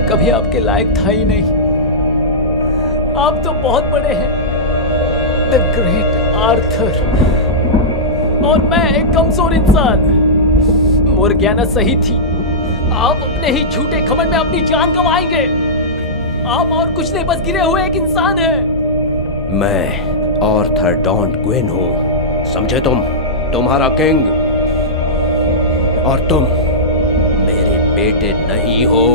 मैं कभी आपके लायक था ही नहीं। आप तो बहुत बड़े हैं, द ग्रेट आर्थर, और मैं एक कमजोर इंसान। मोर्गियाना सही थी, आप अपने ही झूठे घमंड में अपनी जान गंवाएंगे। आप और कुछ नहीं, बस गिरे हुए एक इंसान हैं। मैं आर्थर डॉन ग्विन हूं, समझे तुम? तुम्हारा किंग। और तुम मेरे बेटे नहीं हो।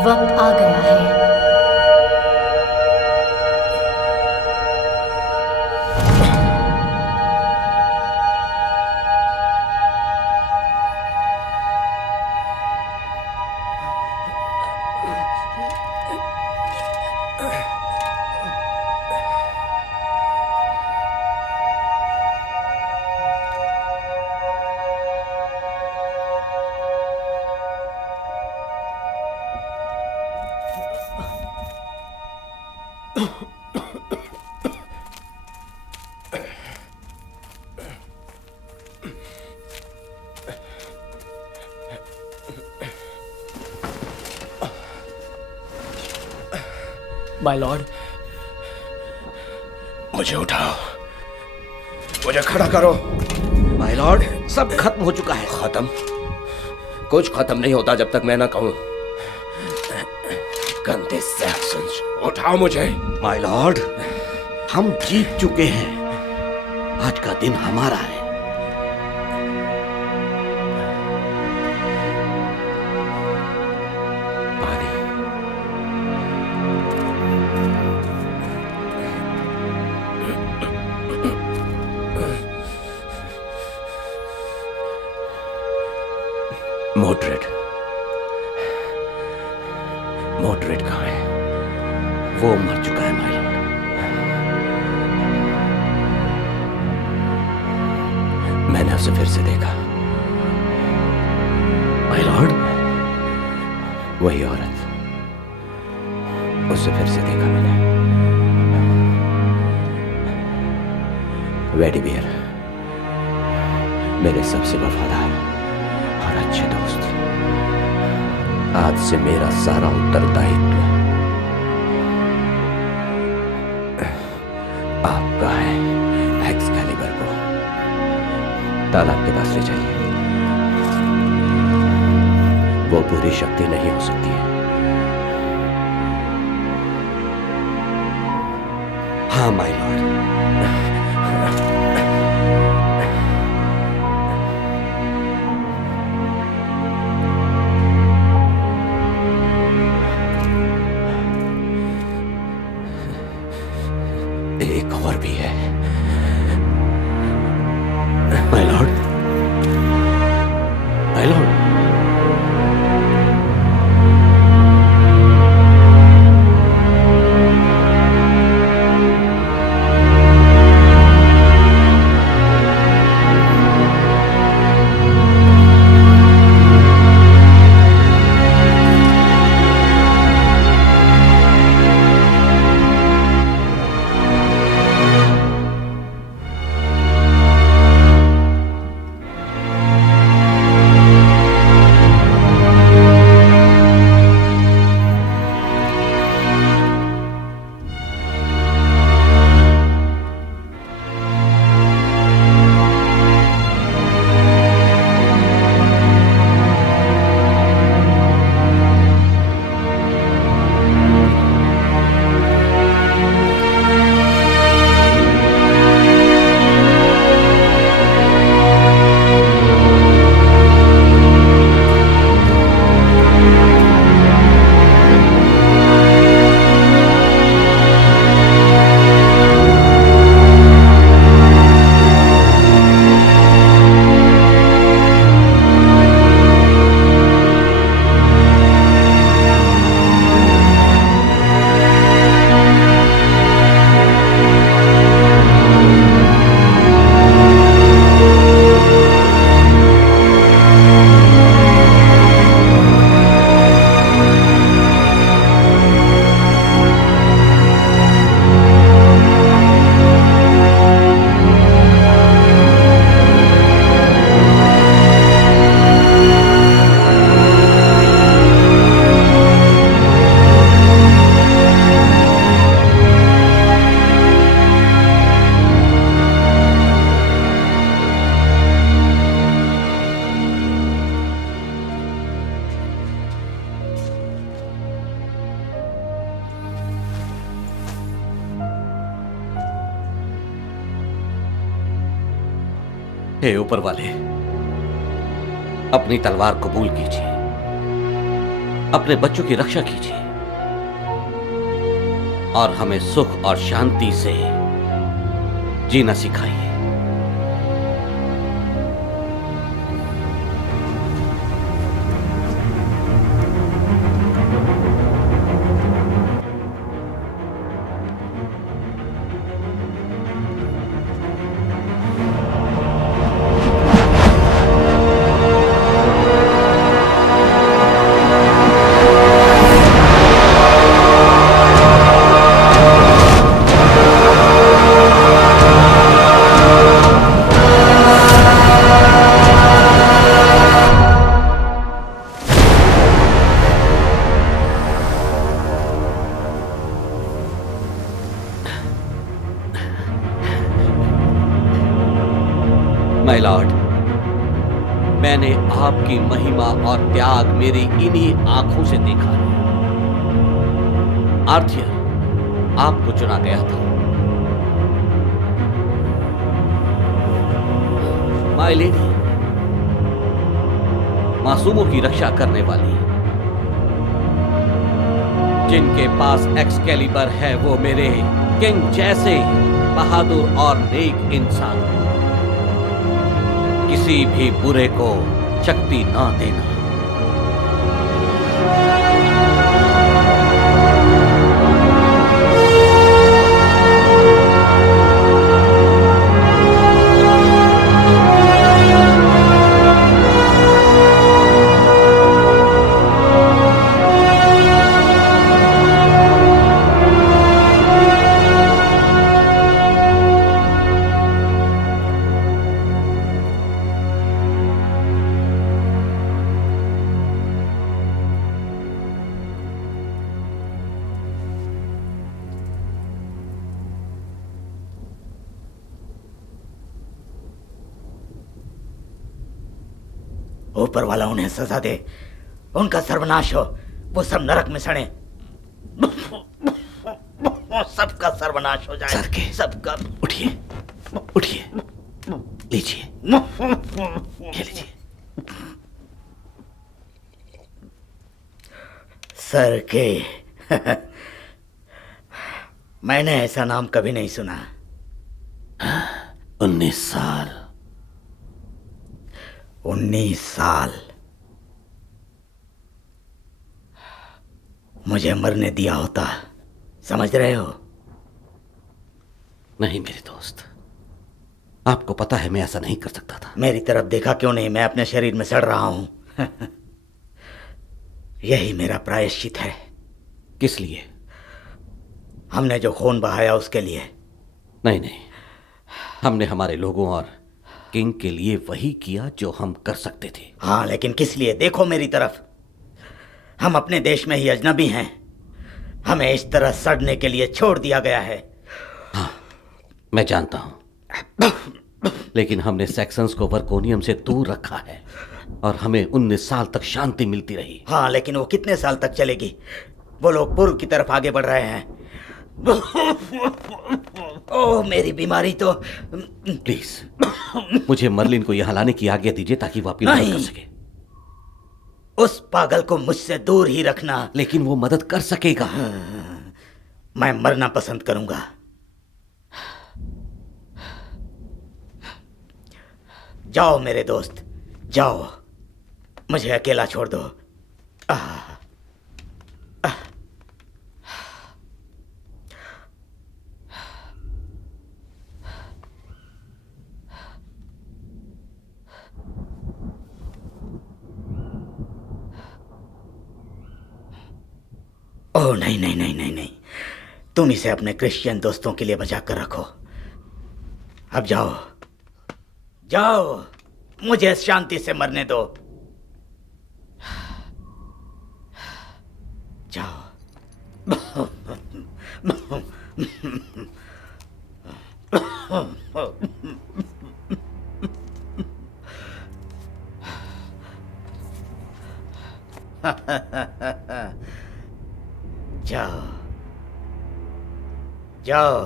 वक्त आ गया है। माय लॉर्ड, मुझे उठाओ, मुझे खड़ा करो। माय लॉर्ड, सब खत्म हो चुका है। खत्म? कुछ खत्म नहीं होता जब तक मैं ना कहूं। गंदे सैक्सन्स, उठाओ मुझे। माय लॉर्ड, हम जीत चुके हैं। आज का दिन हमारा है। पानी। मोड्रेड, मोड्रेड कहाँ है? वो मर चुका है माय लॉर्ड। मैंने उसे फिर से देखा। माय लॉर्ड, वही औरत, उसे फिर से देखा मैंने। वेडिबियर, मेरे सबसे वफादार और अच्छे दोस्त, आज से मेरा सारा उत्तरदायित्व आपका है। एक्सकैलिबर को तालाब के पास ले जाइए। वो पूरी शक्ति नहीं हो सकती है। हाँ माय लॉर्ड। एक और भी है। My lord, my lord. हे ऊपर वाले, अपनी तलवार कबूल कीजिए, अपने बच्चों की रक्षा कीजिए और हमें सुख और शांति से जीना सिखाइए। माय लॉर्ड, मैंने आपकी महिमा और त्याग मेरी इन्हीं आंखों से देखा है। आर्थियर आपको चुना गया था। माय लेडी, मासूमों की रक्षा करने वाली, जिनके पास एक्सकैलिबर है, वो मेरे किंग जैसे बहादुर और नेक इंसान, किसी भी बुरे को शक्ति ना देना। ऊपर वाला उन्हें सजा दे, उनका सर्वनाश हो, वो सब नरक में सड़े, सबका सर्वनाश हो जाए। सर के सबका। उठिए, उठिए, लीजिए, ये लीजिए। सर के मैंने ऐसा नाम कभी नहीं सुना। 19 साल। 19 साल मुझे मरने दिया होता, समझ रहे हो? नहीं मेरे दोस्त, आपको पता है मैं ऐसा नहीं कर सकता था। मेरी तरफ देखा क्यों नहीं? मैं अपने शरीर में सड़ रहा हूं। यही मेरा प्रायश्चित है। किस लिए? हमने जो खून बहाया उसके लिए। नहीं नहीं, हमने हमारे लोगों और किंग के लिए वही किया जो हम कर सकते थे। हाँ, लेकिन किस लिए? देखो मेरी तरफ। हम अपने देश में ही अजनबी हैं। हमें इस तरह सड़ने के लिए छोड़ दिया गया है। हाँ, मैं जानता हूं, लेकिन हमने सैक्सन्स को वर्कोनियम से दूर रखा है और हमें 19 साल तक शांति मिलती रही। हाँ, लेकिन वो कितने साल तक चलेगी? वो लोग पूर्व की तरफ आगे बढ़ रहे हैं। ओह, मेरी बीमारी तो। प्लीज मुझे मर्लिन को यहां लाने की आज्ञा दीजिए ताकि वो अपनी मदद कर सके। उस पागल को मुझसे दूर ही रखना। लेकिन वो मदद कर सकेगा। मैं मरना पसंद करूंगा। जाओ मेरे दोस्त, जाओ, मुझे अकेला छोड़ दो। ओह नहीं नहीं नहीं नहीं नहीं, तुम इसे अपने क्रिश्चियन दोस्तों के लिए बचा कर रखो। अब जाओ जाओ, मुझे शांति से मरने दो। जाओ। जाओ जाओ।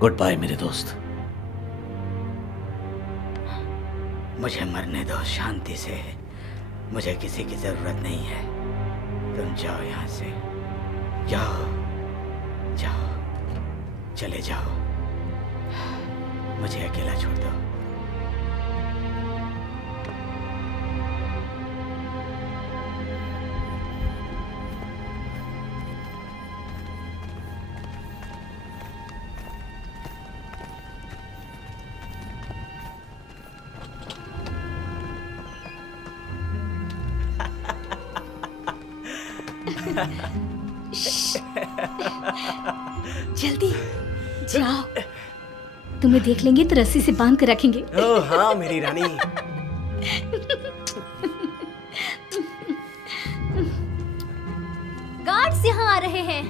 गुड बाय मेरे दोस्त। मुझे मरने दो शांति से। मुझे किसी की जरूरत नहीं है। तुम जाओ यहां से, जाओ जाओ, चले जाओ, मुझे अकेला छोड़ दो। जल्दी जाओ, तुम्हें देख लेंगे तो रस्सी से बांध कर रखेंगे। ओह हाँ मेरी रानी। गार्ड्स यहाँ आ रहे हैं।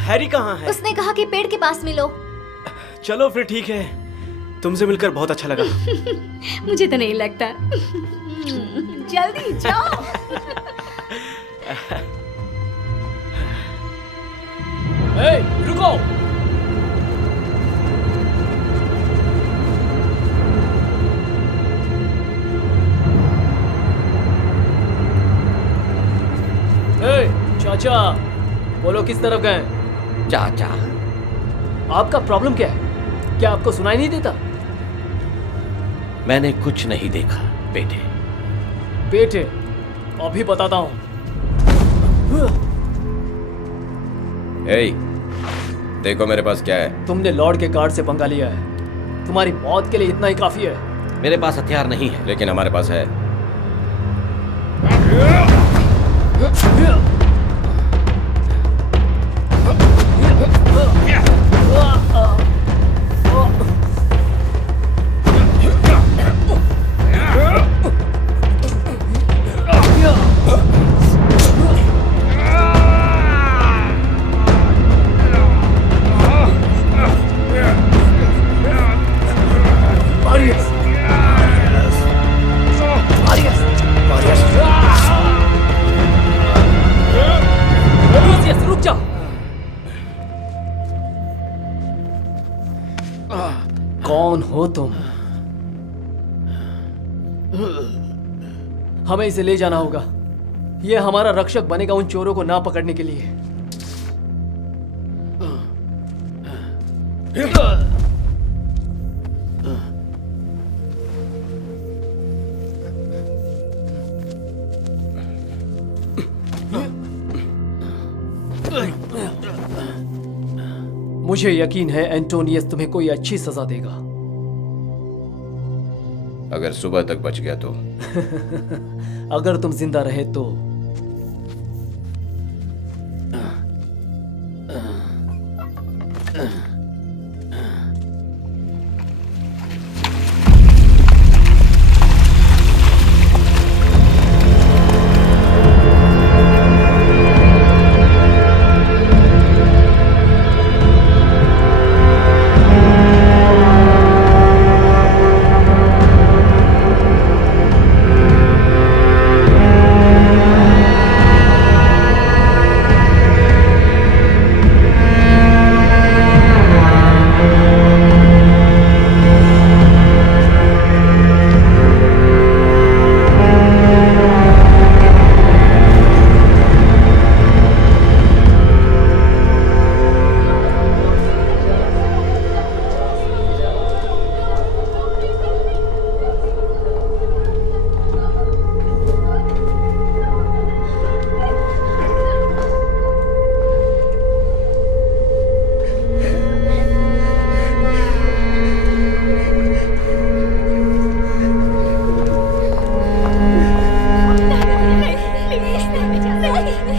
हैरी कहाँ है? उसने कहा कि पेड़ के पास मिलो। चलो फिर ठीक है, तुमसे मिलकर बहुत अच्छा लगा। मुझे तो नहीं लगता। जल्दी जाओ। ए, रुको। ए, चाचा, बोलो किस तरफ गए? चाचा, आपका प्रॉब्लम क्या है? क्या आपको सुनाई नहीं देता? मैंने कुछ नहीं देखा बेटे। बेटे, अभी बताता हूँ। ए, देखो मेरे पास क्या है। तुमने लॉर्ड के गार्ड से पंगा लिया है। तुम्हारी मौत के लिए इतना ही काफी है। मेरे पास हथियार नहीं है। लेकिन हमारे पास है। रुक जाओ। कौन हो तुम? हमें इसे ले जाना होगा। ये हमारा रक्षक बनेगा उन चोरों को ना पकड़ने के लिए। मुझे यकीन है एंटोनियस तुम्हें कोई अच्छी सजा देगा। अगर सुबह तक बच गया तो? अगर तुम जिंदा रहे तो।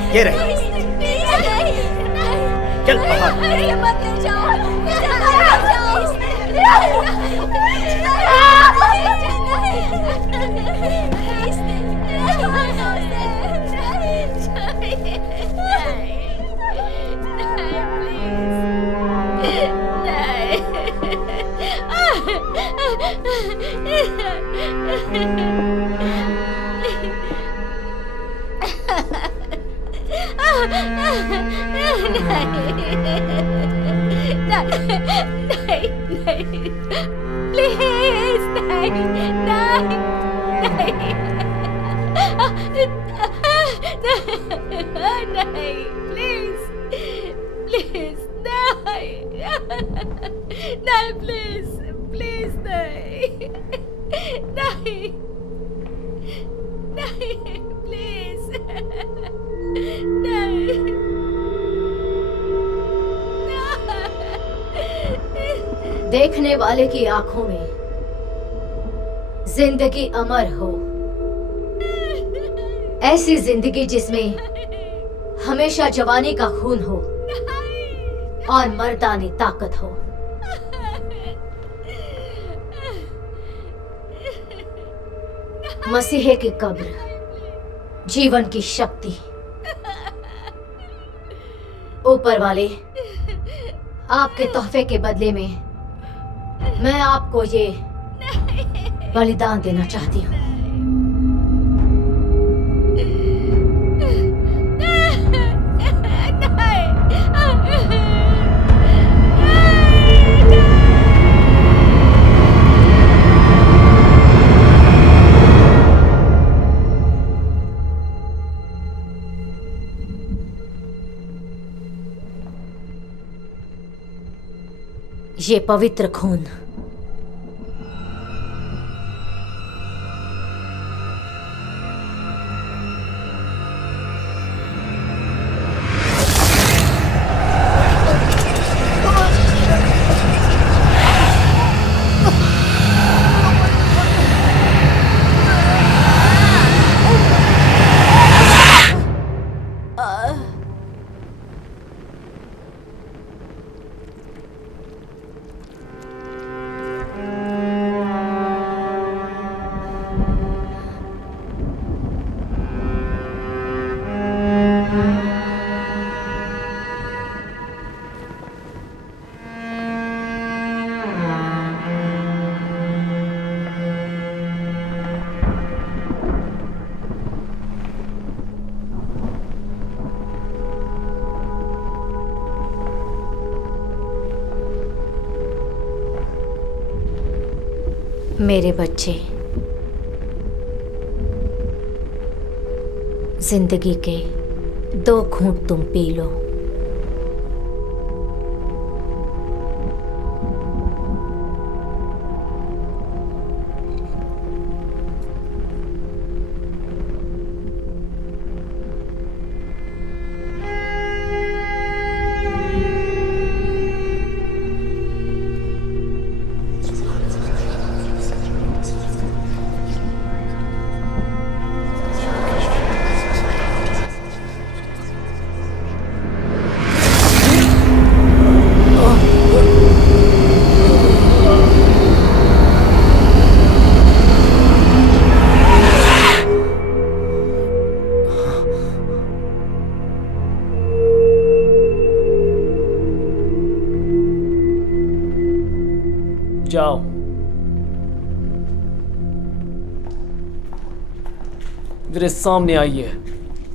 ये रही। चल बाहर। देखने वाले की आंखों में जिंदगी अमर हो, ऐसी जिंदगी जिसमें हमेशा जवानी का खून हो और मर्दानी ताकत हो। मसीहे की कब्र, जीवन की शक्ति। ऊपर वाले, आपके तोहफे के बदले में मैं आपको ये बलिदान देना चाहती हूँ। ये पवित्र खून मेरे बच्चे, जिंदगी के 2 घूंट तुम पी लो। जाओ। मेरे सामने आइए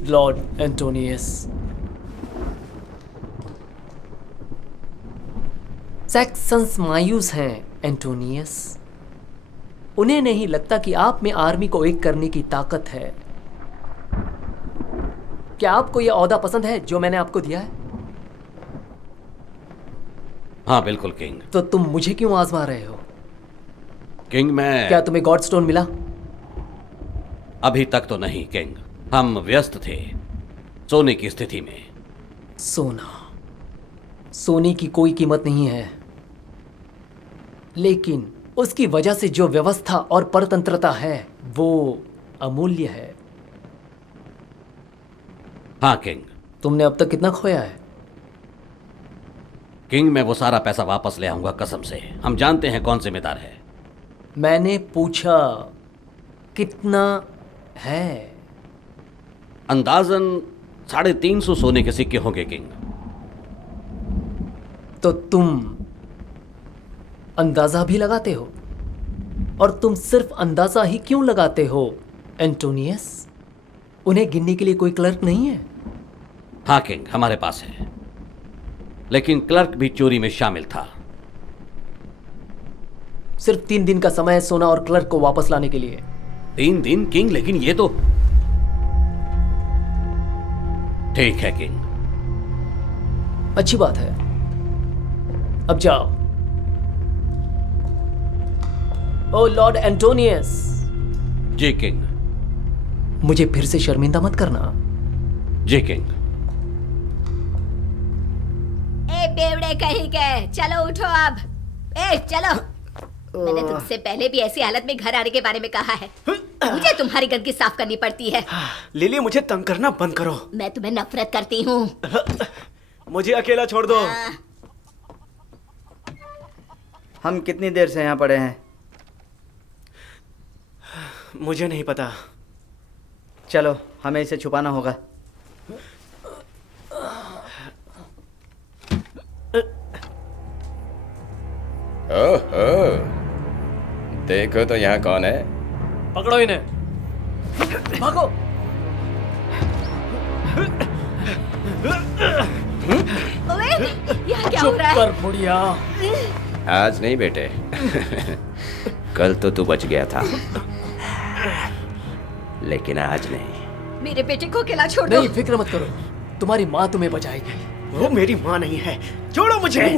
लॉर्ड एंटोनियस। सैक्सन्स मायूस हैं एंटोनियस। उन्हें नहीं लगता कि आप में आर्मी को एक करने की ताकत है। क्या आपको यह ओहदा पसंद है जो मैंने आपको दिया है? हाँ बिल्कुल किंग। तो तुम मुझे क्यों आजमा रहे हो? किंग मैं क्या तुम्हें गॉड स्टोन मिला? अभी तक तो नहीं किंग, हम व्यस्त थे सोने की स्थिति में। सोने की कोई कीमत नहीं है, लेकिन उसकी वजह से जो व्यवस्था और परतंत्रता है वो अमूल्य है। हाँ किंग। तुमने अब तक कितना खोया है? किंग मैं वो सारा पैसा वापस ले आऊंगा कसम से। हम जानते हैं कौन जिम्मेदार है। मैंने पूछा कितना है? अंदाजन 350 सोने के सिक्के होंगे किंग। तो तुम अंदाजा भी लगाते हो? और तुम सिर्फ अंदाजा ही क्यों लगाते हो एंटोनियस? उन्हें गिनने के लिए कोई क्लर्क नहीं है? हाँ किंग हमारे पास है, लेकिन क्लर्क भी चोरी में शामिल था। सिर्फ 3 दिन का समय है सोना और क्लर्क को वापस लाने के लिए। 3 दिन किंग? लेकिन ये तो ठीक है किंग। अच्छी बात है, अब जाओ। ओ लॉर्ड एंटोनियस। जी किंग। मुझे फिर से शर्मिंदा मत करना। जी किंग। ए बेवड़े कहीं के, चलो उठो अब। ए चलो। मैंने तुमसे पहले भी ऐसी हालत में घर आने के बारे में कहा है। मुझे तुम्हारी गंदगी साफ करनी पड़ती है। लिली मुझे तंग करना बंद करो। मैं तुम्हें नफरत करती हूँ। मुझे अकेला छोड़ दो। हम कितनी देर से यहाँ पड़े हैं? मुझे नहीं पता। चलो हमें इसे छुपाना होगा। ओहो, देखो तो यहाँ कौन है। पकड़ो इन्हें, भागो। ओए, यहाँ क्या हो चुप रहा है? कर बुढ़िया। आज नहीं बेटे, कल तो तू बच गया था, लेकिन आज नहीं। मेरे बेटे को अकेला छोड़ दो। नहीं, फिक्र मत करो, तुम्हारी माँ तुम्हें बचाएगी। वो मेरी माँ नहीं है, छोड़ो मुझे।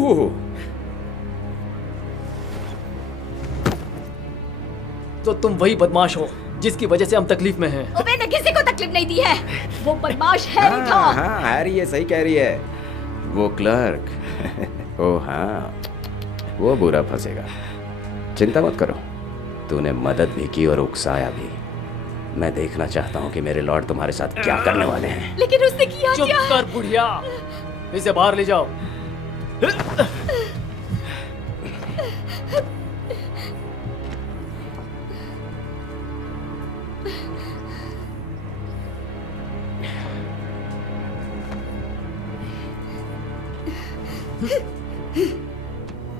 तो तुम वही बदमाश हो जिसकी वजह से हम तकलीफ में हैं। मैंने किसी को तकलीफ नहीं दी है। वो बदमाश हैरी था। हाँ हैरी ये सही कह रही है। वो क्लर्क ओ हाँ, वो बुरा फंसेगा। चिंता मत करो, तूने मदद भी की और उकसाया भी। मैं देखना चाहता हूँ कि मेरे लॉर्ड तुम्हारे साथ क्या करने वाले हैं। लेकिन उसने किया चुप क्या? कर बुढ़िया, इसे बाहर ले जाओ।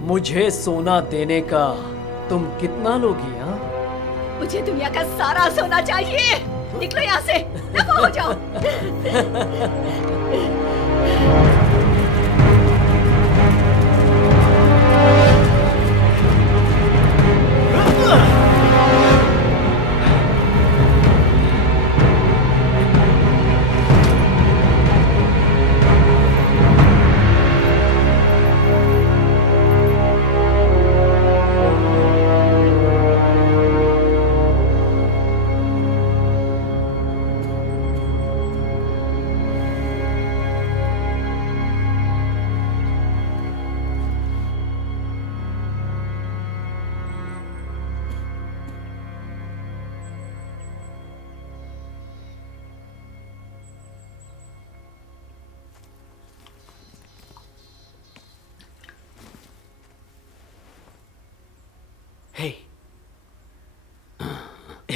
मुझे सोना देने का तुम कितना लोगी? हाँ, मुझे दुनिया का सारा सोना चाहिए। निकलो यहाँ से, दफा हो जाओ।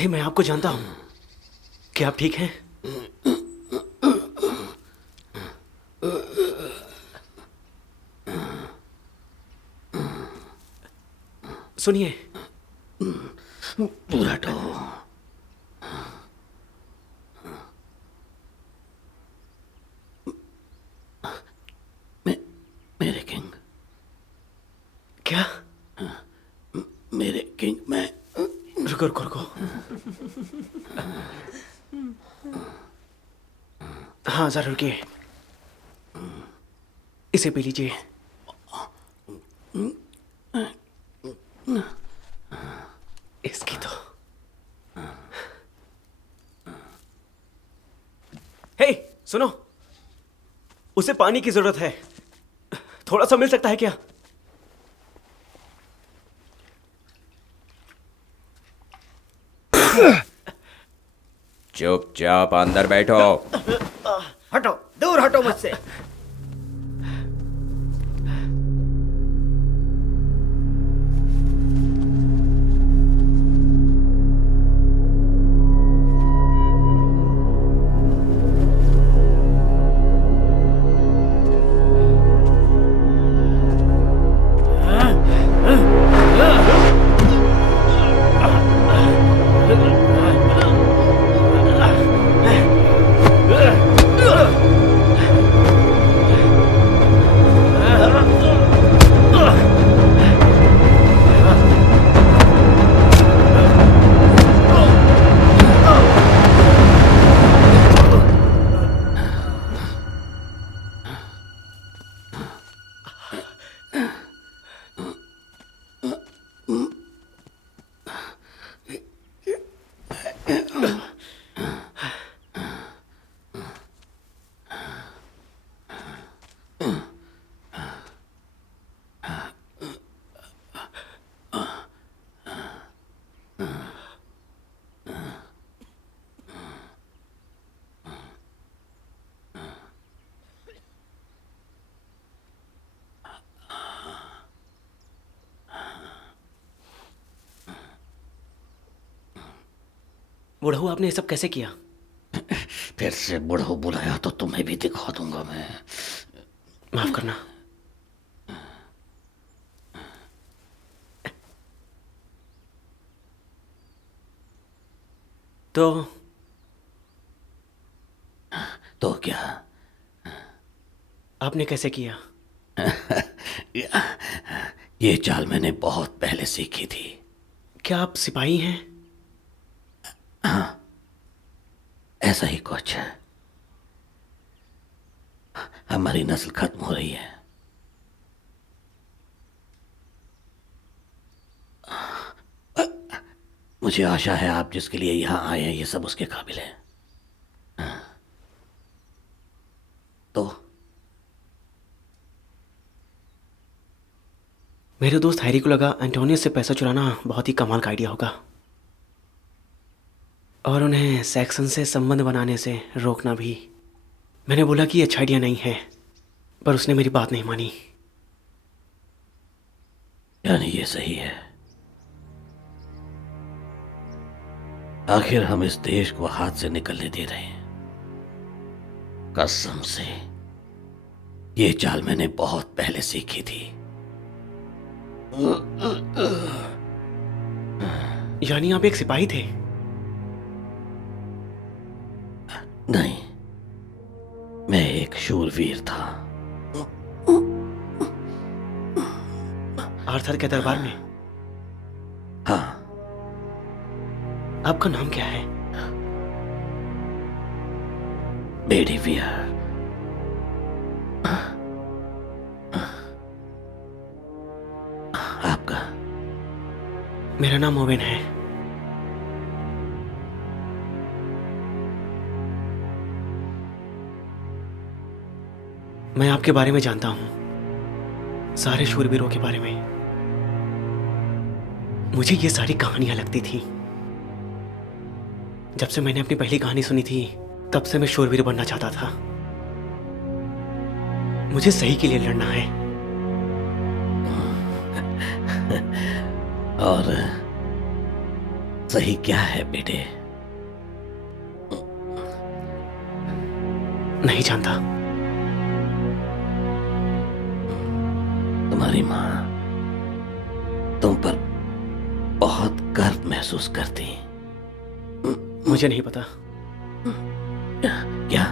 मैं आपको जानता हूं। क्या आप ठीक हैं? सुनिए, बुराटो, मेरे किंग। क्या? मेरे किंग, मैं रुको रुको रुको। हाँ जरा रुकिए, इसे पी लीजिए। इसकी तो हे सुनो, उसे पानी की जरूरत है, थोड़ा सा मिल सकता है क्या? चुपचाप अंदर बैठो। हटो, दूर हटो मुझसे। बुढ़ऊ, आपने ये सब कैसे किया? फिर से बुढ़ऊ बुलाया तो तुम्हें भी दिखा दूंगा मैं। माफ करना। तो क्या? आपने कैसे किया? ये चाल मैंने बहुत पहले सीखी थी। क्या आप सिपाही हैं? हाँ, ऐसा ही कुछ है। हमारी नस्ल खत्म हो रही है। मुझे आशा है आप जिसके लिए यहां आए हैं ये सब उसके काबिल है। तो मेरे दोस्त हैरी को लगा एंटोनियस से पैसा चुराना बहुत ही कमाल का आइडिया होगा और उन्हें सैक्सन से संबंध बनाने से रोकना भी। मैंने बोला कि ये अच्छा आइडिया नहीं है, पर उसने मेरी बात नहीं मानी। यानी ये सही है। आखिर हम इस देश को हाथ से निकलने दे रहे हैं। कसम से ये चाल मैंने बहुत पहले सीखी थी। यानी आप एक सिपाही थे? नहीं, मैं एक शूरवीर था। आर्थर के दरबार में? हाँ। आपका नाम क्या है? बेडीवियर। आपका? मेरा नाम ओवेन है। मैं आपके बारे में जानता हूं, सारे शूरवीरों के बारे में। मुझे ये सारी कहानियां लगती थी। जब से मैंने अपनी पहली कहानी सुनी थी तब से मैं शूरवीर बनना चाहता था। मुझे सही के लिए लड़ना है। सही क्या है बेटे? नहीं जानता। तुम्हारी माँ तुम पर बहुत गर्व महसूस करती। मुझे नहीं पता। क्या?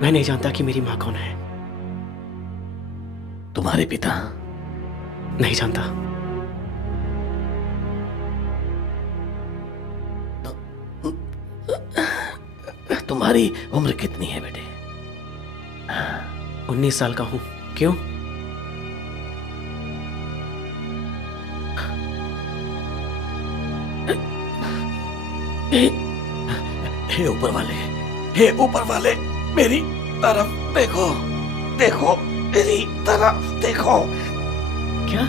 मैं नहीं जानता कि मेरी माँ कौन है। तुम्हारे पिता? नहीं जानता। तुम्हारी उम्र कितनी है बेटे? 19 साल का हूं। क्यों? हे ऊपर वाले, हे ऊपर वाले, मेरी तरफ देखो, देखो मेरी तरफ देखो। क्या?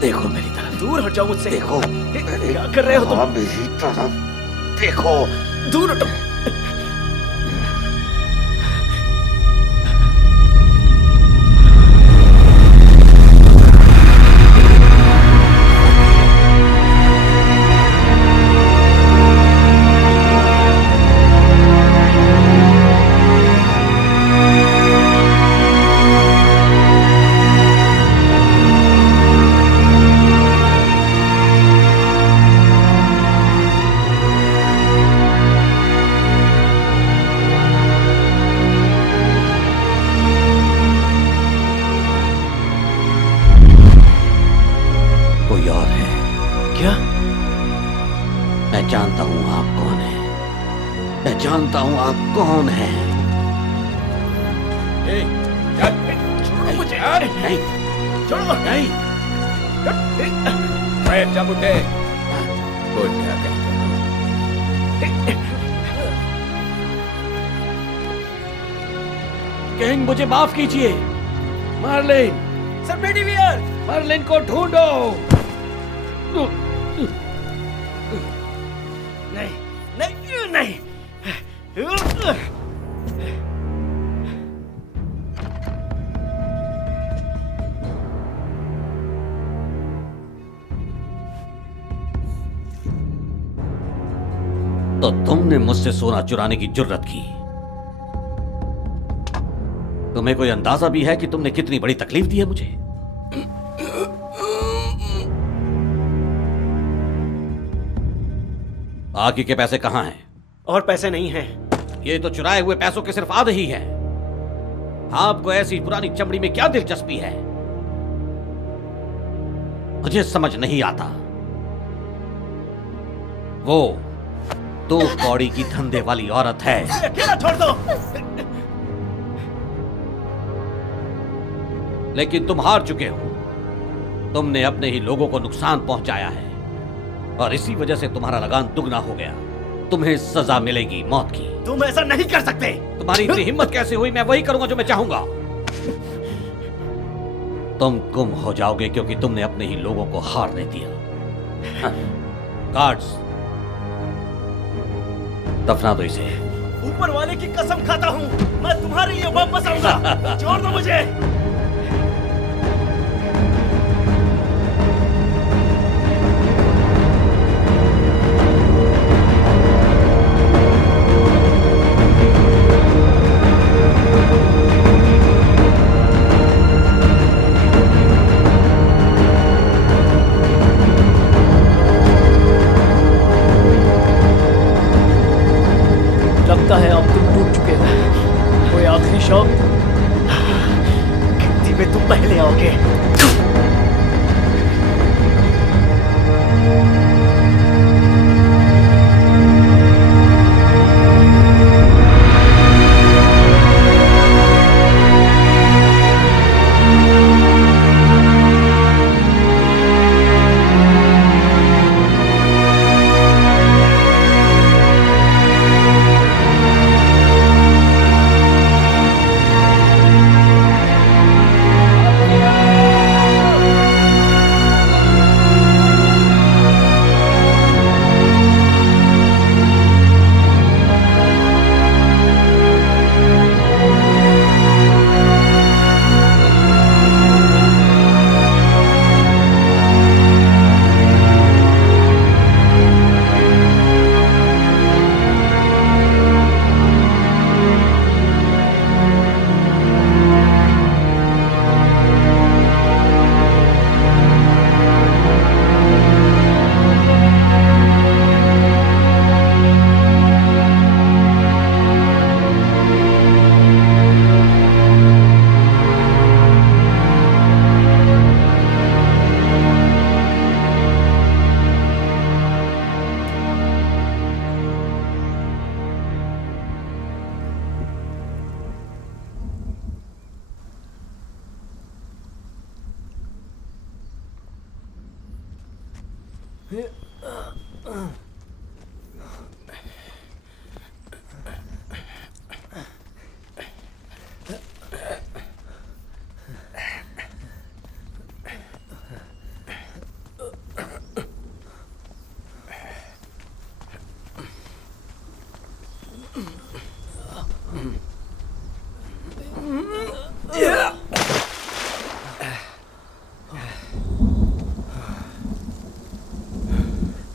देखो मेरी तरफ। दूर हट जाओ मुझसे। देखो क्या कर रहे हो तुम? मेरी तरफ देखो। दूर हटो। कोई और है? क्या? मैं जानता हूं आप कौन है। मैं जानता हूं आप कौन है। छोड़ो मुझे। नहीं, छोड़ो। नहीं। बैठ जा बुड्ढे। बुड्ढा कहीं किंग, मुझे माफ कीजिए। Marlin, sir बेडीवियर। मार्लिन को ढूंढो। नहीं, नहीं, नहीं। तो तुमने मुझसे सोना चुराने की जुर्रत की। तुम्हें कोई अंदाजा भी है कि तुमने कितनी बड़ी तकलीफ दी है मुझे? बाकी के पैसे कहां हैं? और पैसे नहीं हैं। ये तो चुराए हुए पैसों के सिर्फ आधे ही हैं। आपको ऐसी पुरानी चमड़ी में क्या दिलचस्पी है? मुझे समझ नहीं आता। वो 2 कौड़ी की धंधे वाली औरत है। अकेला छोड़ दो। लेकिन तुम हार चुके हो। तुमने अपने ही लोगों को नुकसान पहुंचाया है और इसी वजह से तुम्हारा लगान दुगना हो गया। तुम्हें सजा मिलेगी मौत की। तुम ऐसा नहीं कर सकते। तुम्हारी इतनी हिम्मत कैसे हुई? मैं वही करूंगा जो मैं चाहूंगा। तुम गुम हो जाओगे क्योंकि तुमने अपने ही लोगों को हारने दिया। गार्ड्स, दफना दो इसे। ऊपर वाले की कसम खाता हूँ, मैं तुम्हारे लिए वापस आऊंगा। छोड़ दो मुझे। लगता है अब तुम टूट चुके हो। कोई आखिरी शब्द? गिनती में तुम पहले आओगे।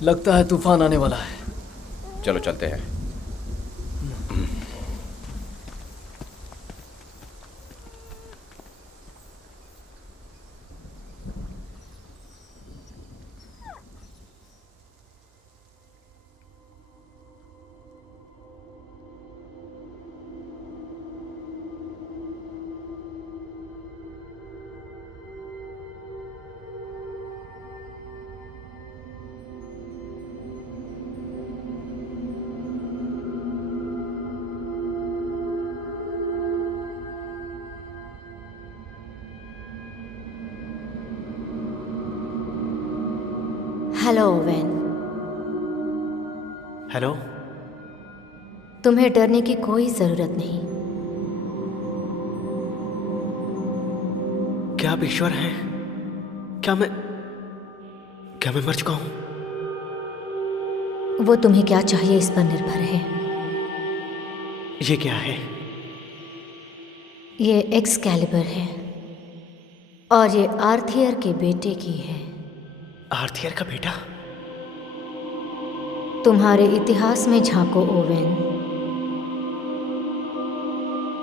लगता है तूफान आने वाला है। चलो चलते हैं। Hello Owen. हेलो। तुम्हें डरने की कोई जरूरत नहीं। क्या आप ईश्वर हैं? क्या मैं मर चुका हूं? वो तुम्हें क्या चाहिए इस पर निर्भर है। ये क्या है? ये एक्सकैलिबर है और ये आर्थियर के बेटे की है। आर्थियर का बेटा? तुम्हारे इतिहास में झांको ओवेन।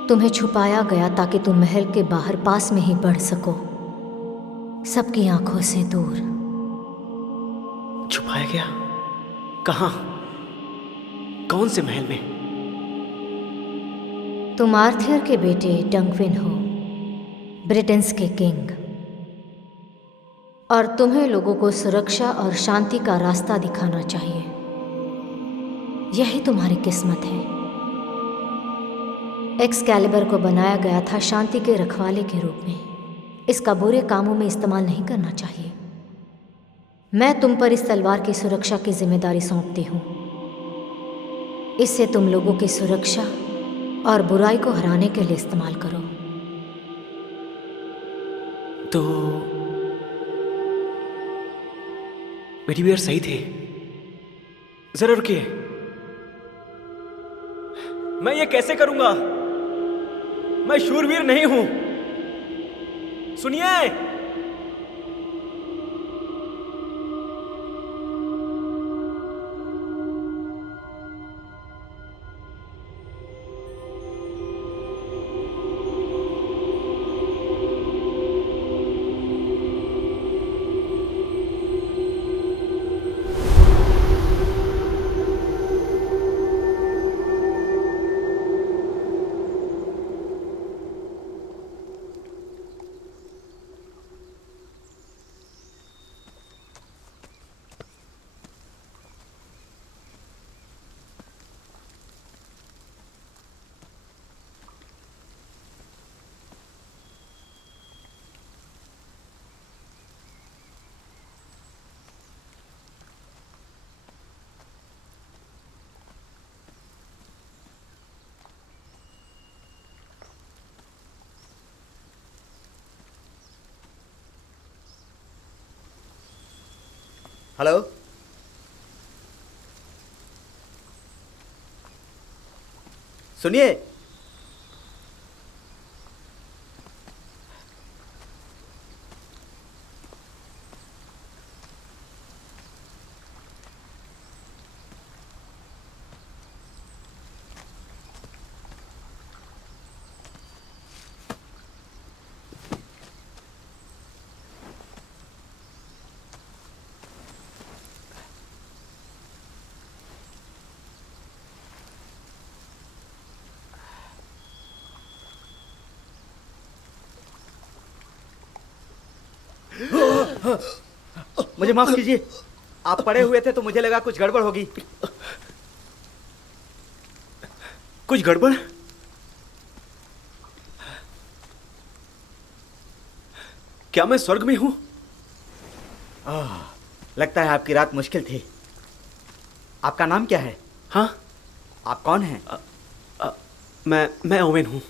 तुम्हें छुपाया गया ताकि तुम महल के बाहर पास में ही बढ़ सको, सबकी आंखों से दूर। छुपाया गया? कहाँ? कौन से महल में? तुम आर्थियर के बेटे डंक्विन हो, ब्रिटेन्स के किंग, और तुम्हें लोगों को सुरक्षा और शांति का रास्ता दिखाना चाहिए। यही तुम्हारी किस्मत है। एक्सकैलिबर को बनाया गया था शांति के रखवाले के रूप में। इसका बुरे कामों में इस्तेमाल नहीं करना चाहिए। मैं तुम पर इस तलवार की सुरक्षा की जिम्मेदारी सौंपती हूँ। इससे तुम लोगों की सुरक्षा और बुराई को हराने के लिए इस्तेमाल करो। तो मेरी बियर सही थे। जरा रुकिए। मैं ये कैसे करूंगा? मैं शूरवीर नहीं हूं। सुनिए। हेलो। सुनिए। मुझे माफ कीजिए। आप पड़े हुए थे तो मुझे लगा कुछ गड़बड़ होगी। कुछ गड़बड़? क्या मैं स्वर्ग में हूं? लगता है आपकी रात मुश्किल थी। आपका नाम क्या है? हाँ, आप कौन हैं? मैं ओवेन हूँ।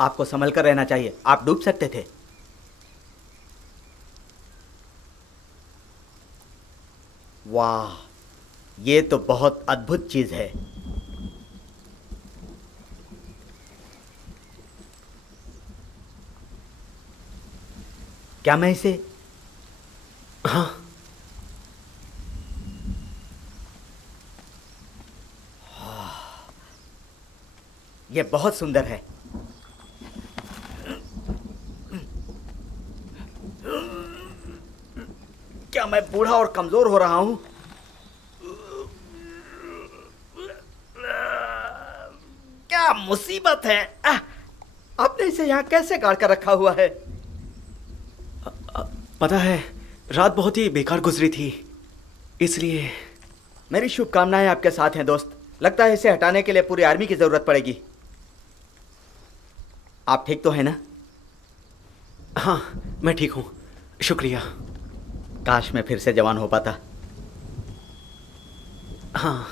आपको संभल कर रहना चाहिए, आप डूब सकते थे। वाह, ये तो बहुत अद्भुत चीज है। क्या मैं इसे? हाँ, ये बहुत सुंदर है। क्या मैं बूढ़ा और कमजोर हो रहा हूं? क्या मुसीबत है। आपने इसे यहाँ कैसे गाड़ कर रखा हुआ है? पता है, रात बहुत ही बेकार गुजरी थी, इसलिए। मेरी शुभकामनाएं आपके साथ हैं दोस्त। लगता है इसे हटाने के लिए पूरी आर्मी की जरूरत पड़ेगी। आप ठीक तो है ना? हाँ, मैं ठीक हूँ, शुक्रिया। काश मैं फिर से जवान हो पाता। हाँ,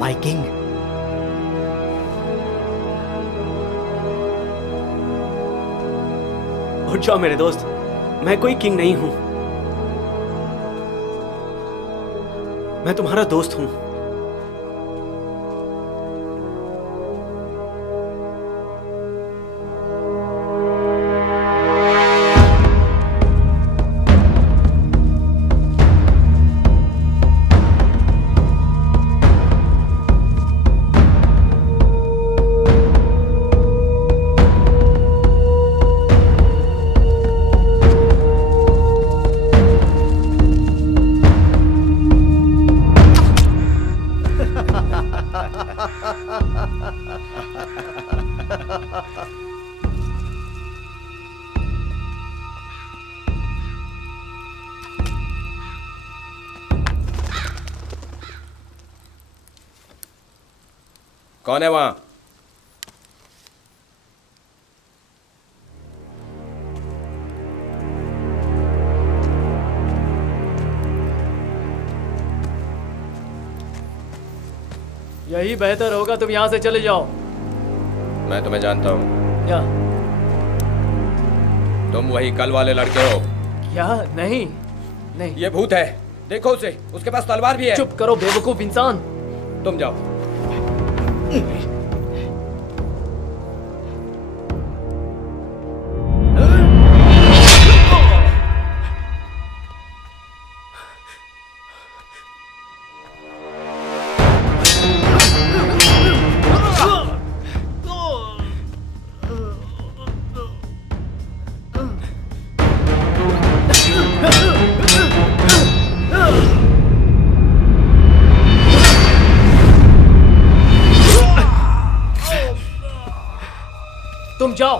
माय किंग। उठ जाओ मेरे दोस्त, मैं कोई किंग नहीं हूं, मैं तुम्हारा दोस्त हूं। कौन है वहां? यही बेहतर होगा, तुम यहां से चले जाओ। मैं तुम्हें जानता हूं। क्या? तुम वही कल वाले लड़के हो। क्या? नहीं नहीं। ये भूत है, देखो उसे, उसके पास तलवार भी है। चुप करो बेवकूफ इंसान। तुम जाओ। जाओ।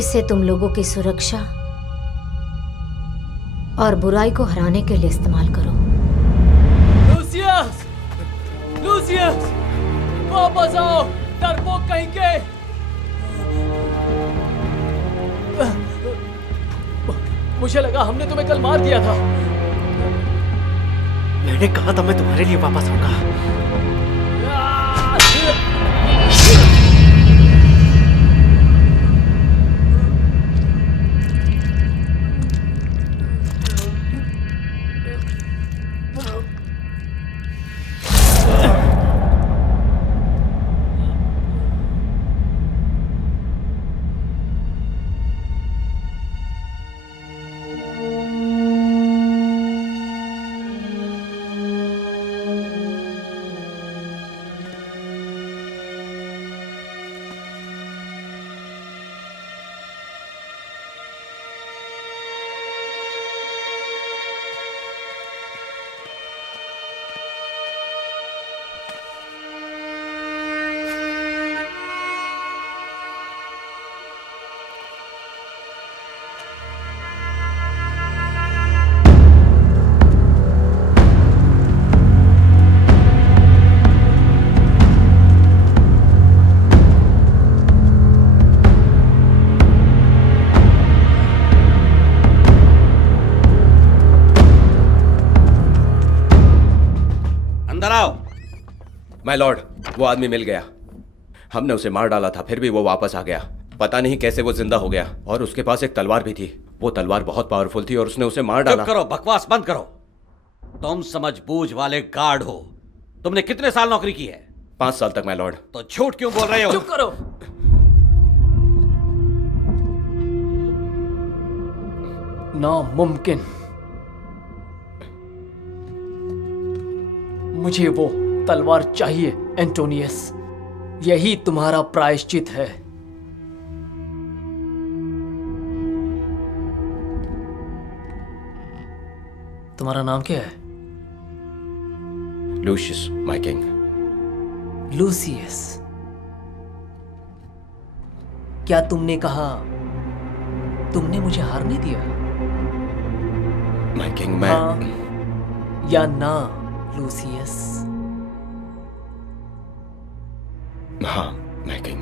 इसे तुम लोगों की सुरक्षा और बुराई को हराने के लिए इस्तेमाल करो। लूसियस! लूसियस! वापस आओ, डरपोक कहीं के! मुझे लगा हमने तुम्हें कल मार दिया था। मैंने कहा था मैं तुम्हारे लिए वापस आऊंगा। माय लॉर्ड, वो आदमी मिल गया। हमने उसे मार डाला था, फिर भी वो वापस आ गया। पता नहीं कैसे वो जिंदा हो गया। और उसके पास एक तलवार भी थी। वो तलवार बहुत पावरफुल थी और उसने उसे मार डाला। चुप करो, बकवास बंद करो। तुम समझ बूझ वाले गार्ड हो। तुमने कितने साल नौकरी की है? 5 साल तक माय लॉर्ड। तो झूठ क्यों बोल रहे हो? चुप करो। नामुमकिन। मुझे वो तलवार चाहिए एंटोनियस। यही तुम्हारा प्रायश्चित है। तुम्हारा नाम क्या है? Luscious, my king. लूसियस। क्या तुमने कहा तुमने मुझे हारने दिया? माय किंग, मैं हाँ या ना लूसियस? हाँ, माय किंग।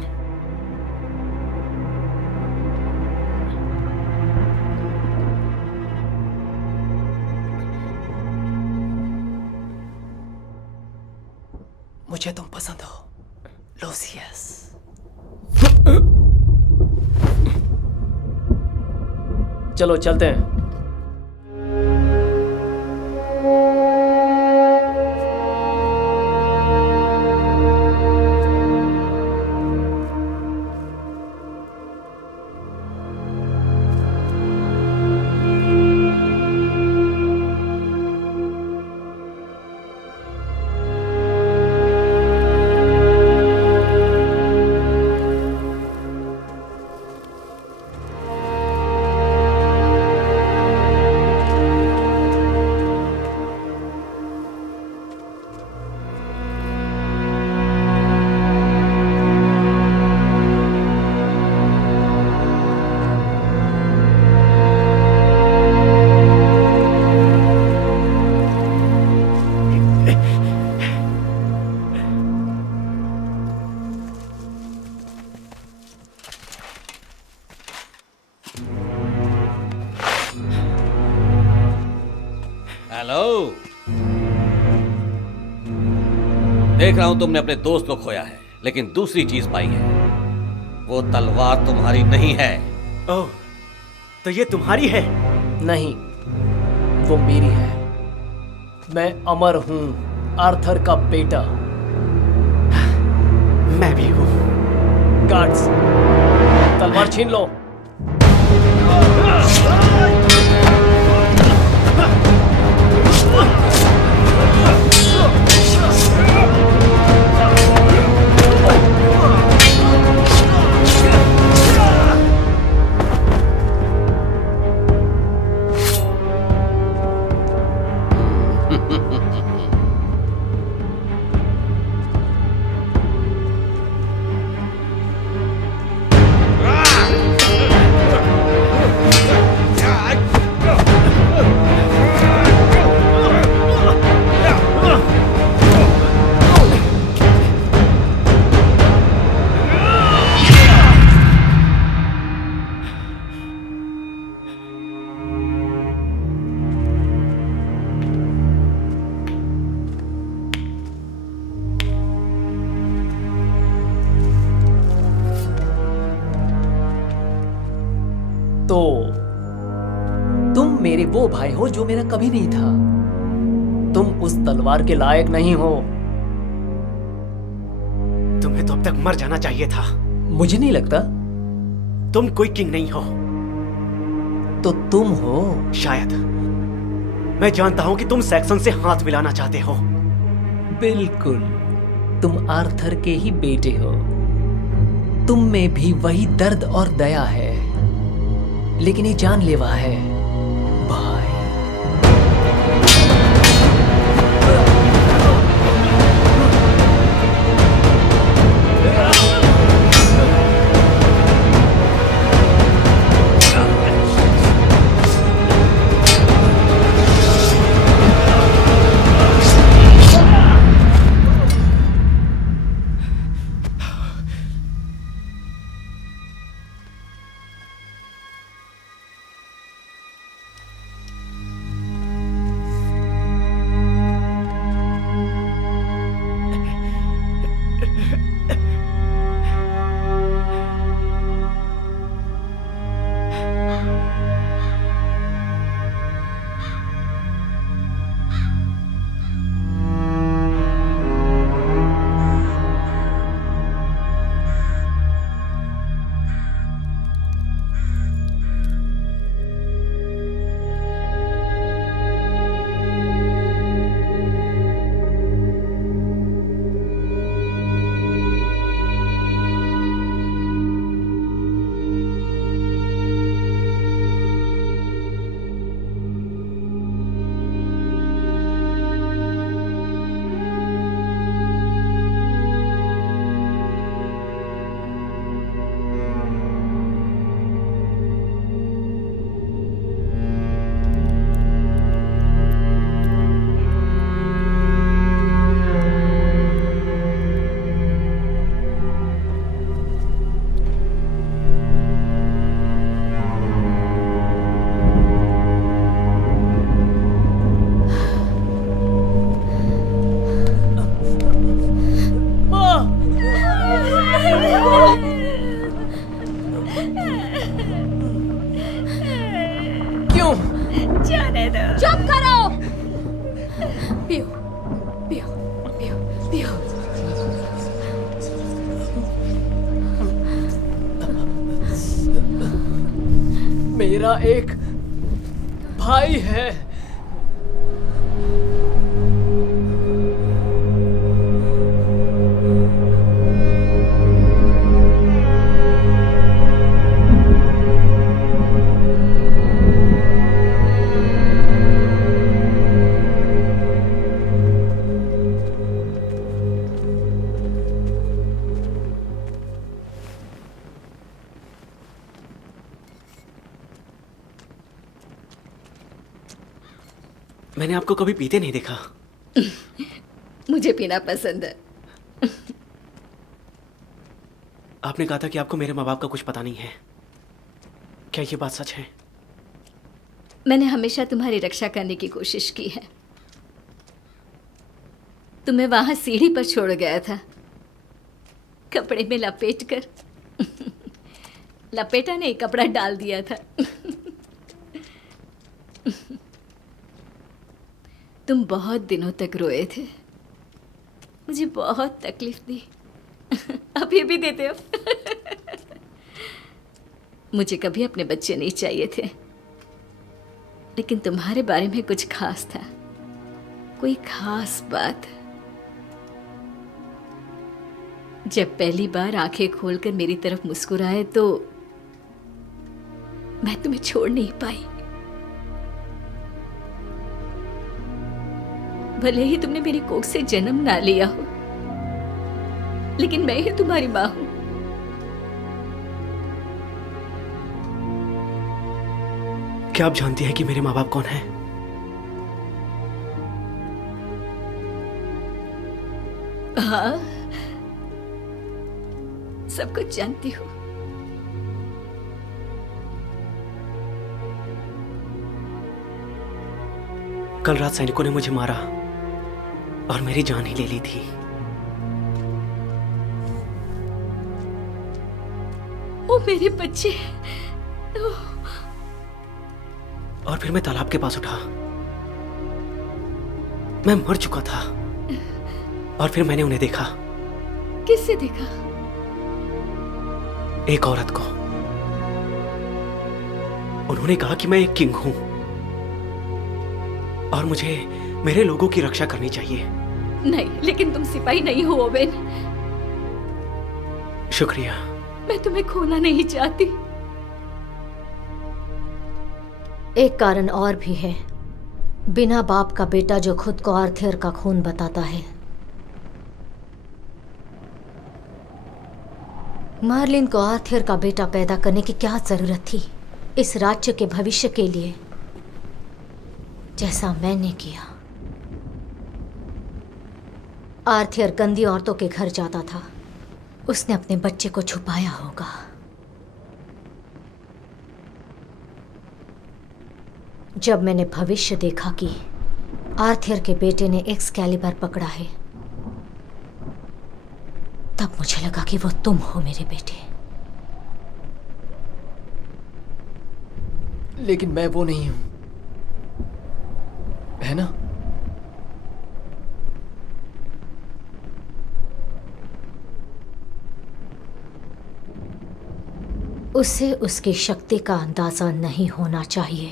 मुझे तुम पसंद हो लूसियस। चलो चलते हैं। हेलो। देख रहा हूं तुमने अपने दोस्त को खोया है, लेकिन दूसरी चीज पाई है। वो तलवार तुम्हारी नहीं है। ओह, तो ये तुम्हारी है? नहीं, वो मेरी है। मैं अमर हूं, आर्थर का बेटा। मैं भी हूं। गार्ड्स, तलवार छीन लो। तो तुम मेरे वो भाई हो जो मेरा कभी नहीं था। तुम उस तलवार के लायक नहीं हो। तुम्हें तो अब तक मर जाना चाहिए था। मुझे नहीं लगता। तुम कोई किंग नहीं हो। तो तुम हो। शायद। मैं जानता हूं कि तुम सैक्सन से हाथ मिलाना चाहते हो। बिल्कुल, तुम आर्थर के ही बेटे हो। तुम में भी वही दर्द और दया है, लेकिन ये जानलेवा है भाई। चुप करो। पियो, पियो, पियो, पियो। मेरा एक भाई है। मैंने आपको कभी पीते नहीं देखा। मुझे पीना पसंद है। आपने कहा था कि आपको मेरे माँ बाप का कुछ पता नहीं है। क्या ये बात सच है? मैंने हमेशा तुम्हारी रक्षा करने की कोशिश की है। तुम्हें वहां सीढ़ी पर छोड़ गया था, कपड़े में लपेट कर। लपेटा नहीं, कपड़ा डाल दिया था। तुम बहुत दिनों तक रोए थे, मुझे बहुत तकलीफ दी। अभी भी देते हो। मुझे कभी अपने बच्चे नहीं चाहिए थे, लेकिन तुम्हारे बारे में कुछ खास था, कोई खास बात। जब पहली बार आंखें खोलकर मेरी तरफ मुस्कुराए तो मैं तुम्हें छोड़ नहीं पाई। भले ही तुमने मेरी कोख से जन्म ना लिया हो, लेकिन मैं ही तुम्हारी मां हूं। क्या आप जानती हैं कि मेरे माँ बाप कौन हैं? हाँ, सब कुछ जानती हूँ। कल रात सैनिकों ने मुझे मारा और मेरी जान ही ले ली थी। ओ मेरे बच्चे। और फिर मैं तालाब के पास उठा, मैं मर चुका था। और फिर मैंने उन्हें देखा। किससे देखा? एक औरत को। उन्होंने कहा कि मैं एक किंग हूं और मुझे मेरे लोगों की रक्षा करनी चाहिए। नहीं, लेकिन तुम सिपाही नहीं हो ओवेन। शुक्रिया। मैं तुम्हें खोना नहीं चाहती। एक कारण और भी है। बिना बाप का बेटा जो खुद को आर्थर का खून बताता है। मार्लिन को आर्थर का बेटा पैदा करने की क्या जरूरत थी इस राज्य के भविष्य के लिए, जैसा मैंने किया। आर्थर गंदी औरतों के घर जाता था, उसने अपने बच्चे को छुपाया होगा। जब मैंने भविष्य देखा कि आर्थर के बेटे ने एक्सकैलिबर पकड़ा है, तब मुझे लगा कि वो तुम हो मेरे बेटे। लेकिन मैं वो नहीं हूं, है ना? उसे उसकी शक्ति का अंदाजा नहीं होना चाहिए।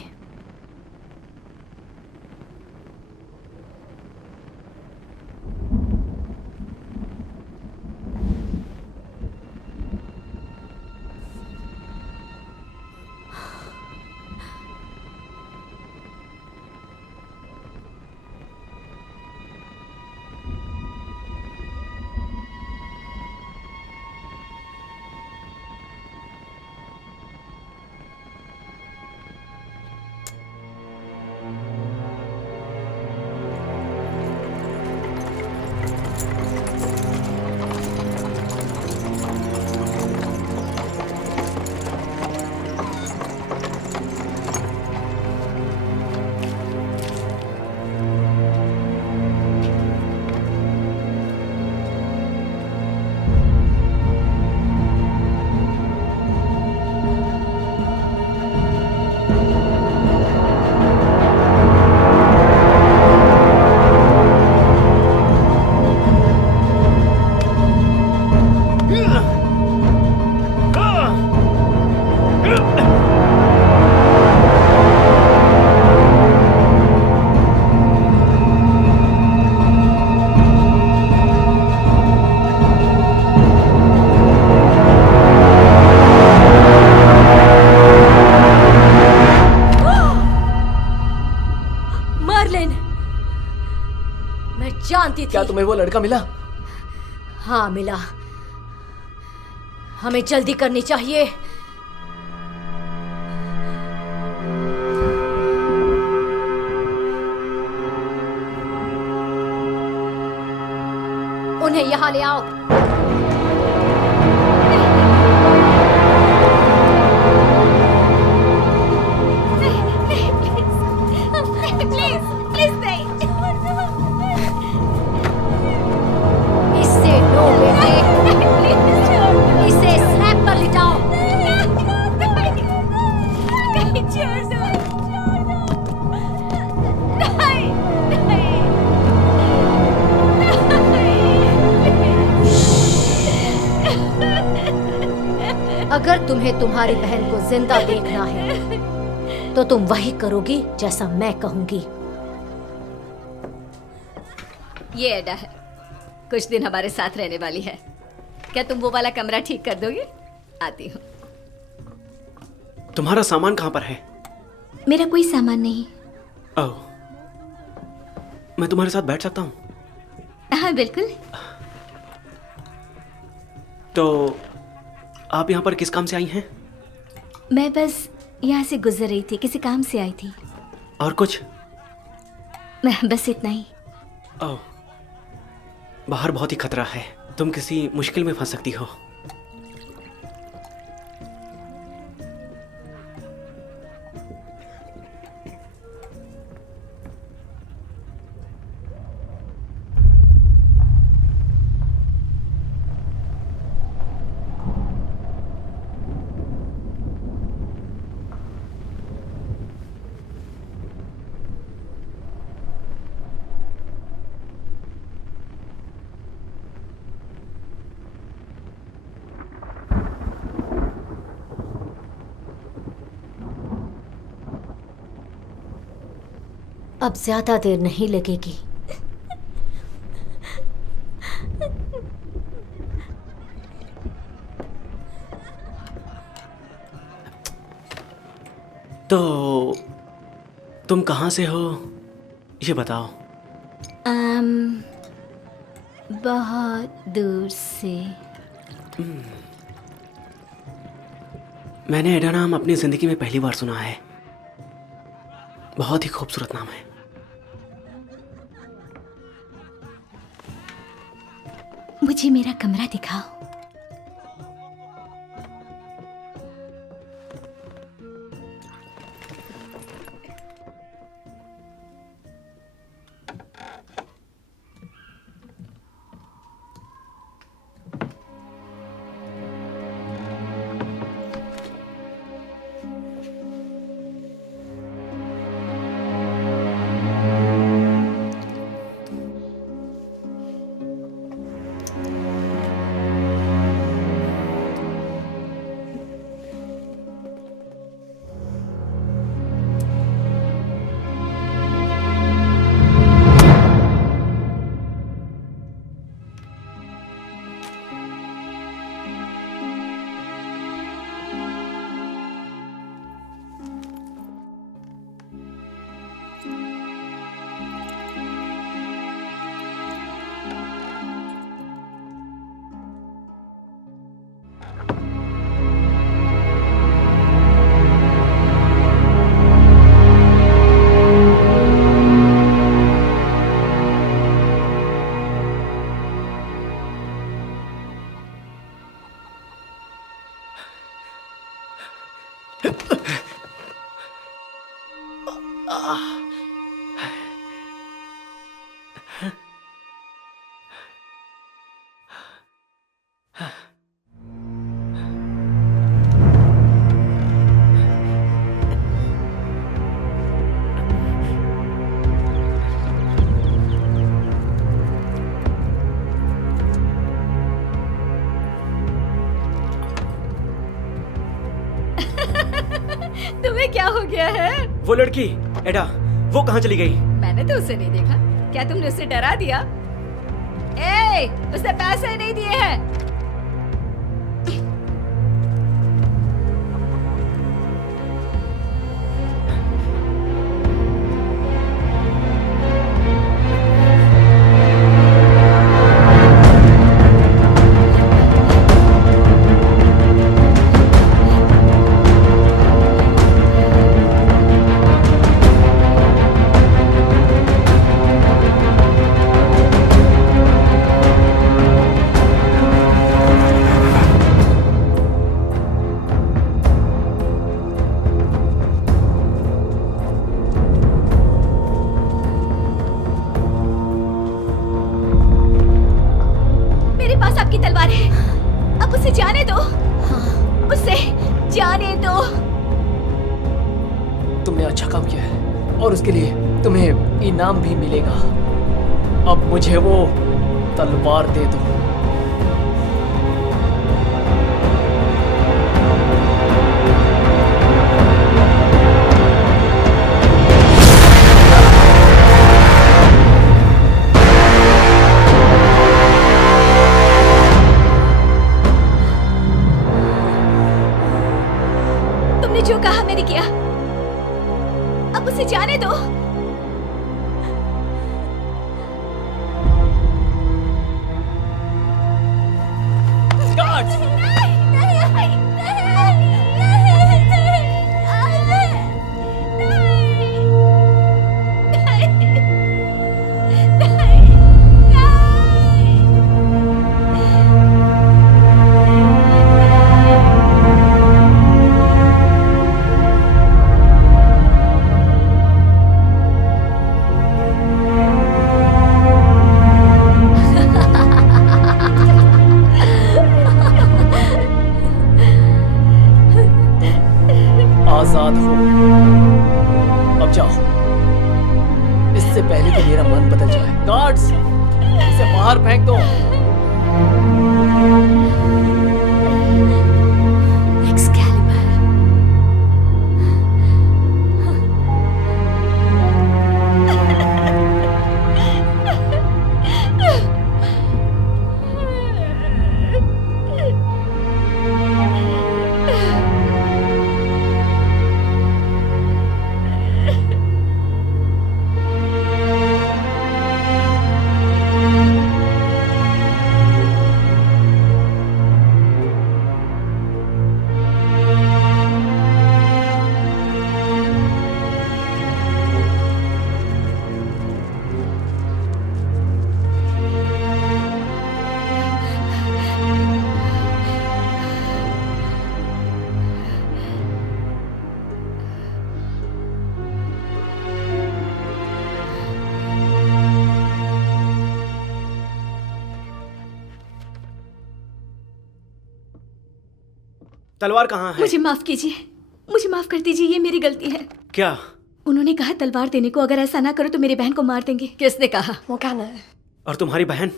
क्या तुम्हें वो लड़का मिला? हाँ मिला। हमें जल्दी करनी चाहिए। उन्हें यहां ले आओ। नहीं, प्लीज। छोड़ दो, नहीं, नहीं, अगर तुम्हें तुम्हारी बहन को जिंदा देखना है तो तुम वही करोगी जैसा मैं कहूंगी। ये एडा है, कुछ दिन हमारे साथ रहने वाली है। क्या तुम वो वाला कमरा ठीक कर दोगे? आती हूँ। तुम्हारा सामान कहाँ पर है? मेरा कोई सामान नहीं। ओह, मैं तुम्हारे साथ बैठ सकता हूँ? हाँ बिल्कुल। तो आप यहाँ पर किस काम से आई हैं? मैं बस यहाँ से गुजर रही थी, किसी काम से आई थी। और कुछ? बस इतना ही। ओह, बाहर बहुत ही खतरा है, तुम किसी मुश्किल में फंस सकती हो। अब ज्यादा देर नहीं लगेगी। तो तुम कहाँ से हो ये बताओ। बहुत दूर से। मैंने एडा नाम अपनी जिंदगी में पहली बार सुना है, बहुत ही खूबसूरत नाम है। मुझे मेरा कमरा दिखाओ। तुम्हें क्या हो गया है? वो लड़की एडा, वो कहाँ चली गई? मैंने तो उसे नहीं देखा। क्या तुमने उसे डरा दिया? ए, उसने पैसे नहीं दिए हैं। तुमने अच्छा काम किया है और उसके लिए तुम्हें इनाम भी मिलेगा। अब मुझे वो तलवार दे दो। तुमने जो कहा मैंने किया, अब उसे जाने दो। आजाद हो, अब जाओ, इससे पहले कि मेरा मन बदल जाए। गार्ड्स, इसे बाहर फेंक दो। तलवार कहाँ है? मुझे माफ कीजिए, मुझे माफ कर दीजिए, ये मेरी गलती है। क्या? उन्होंने कहा तलवार देने को, अगर ऐसा ना करो तो मेरी बहन को मार देंगे। किसने कहा? वो कहना। और तुम्हारी बहन?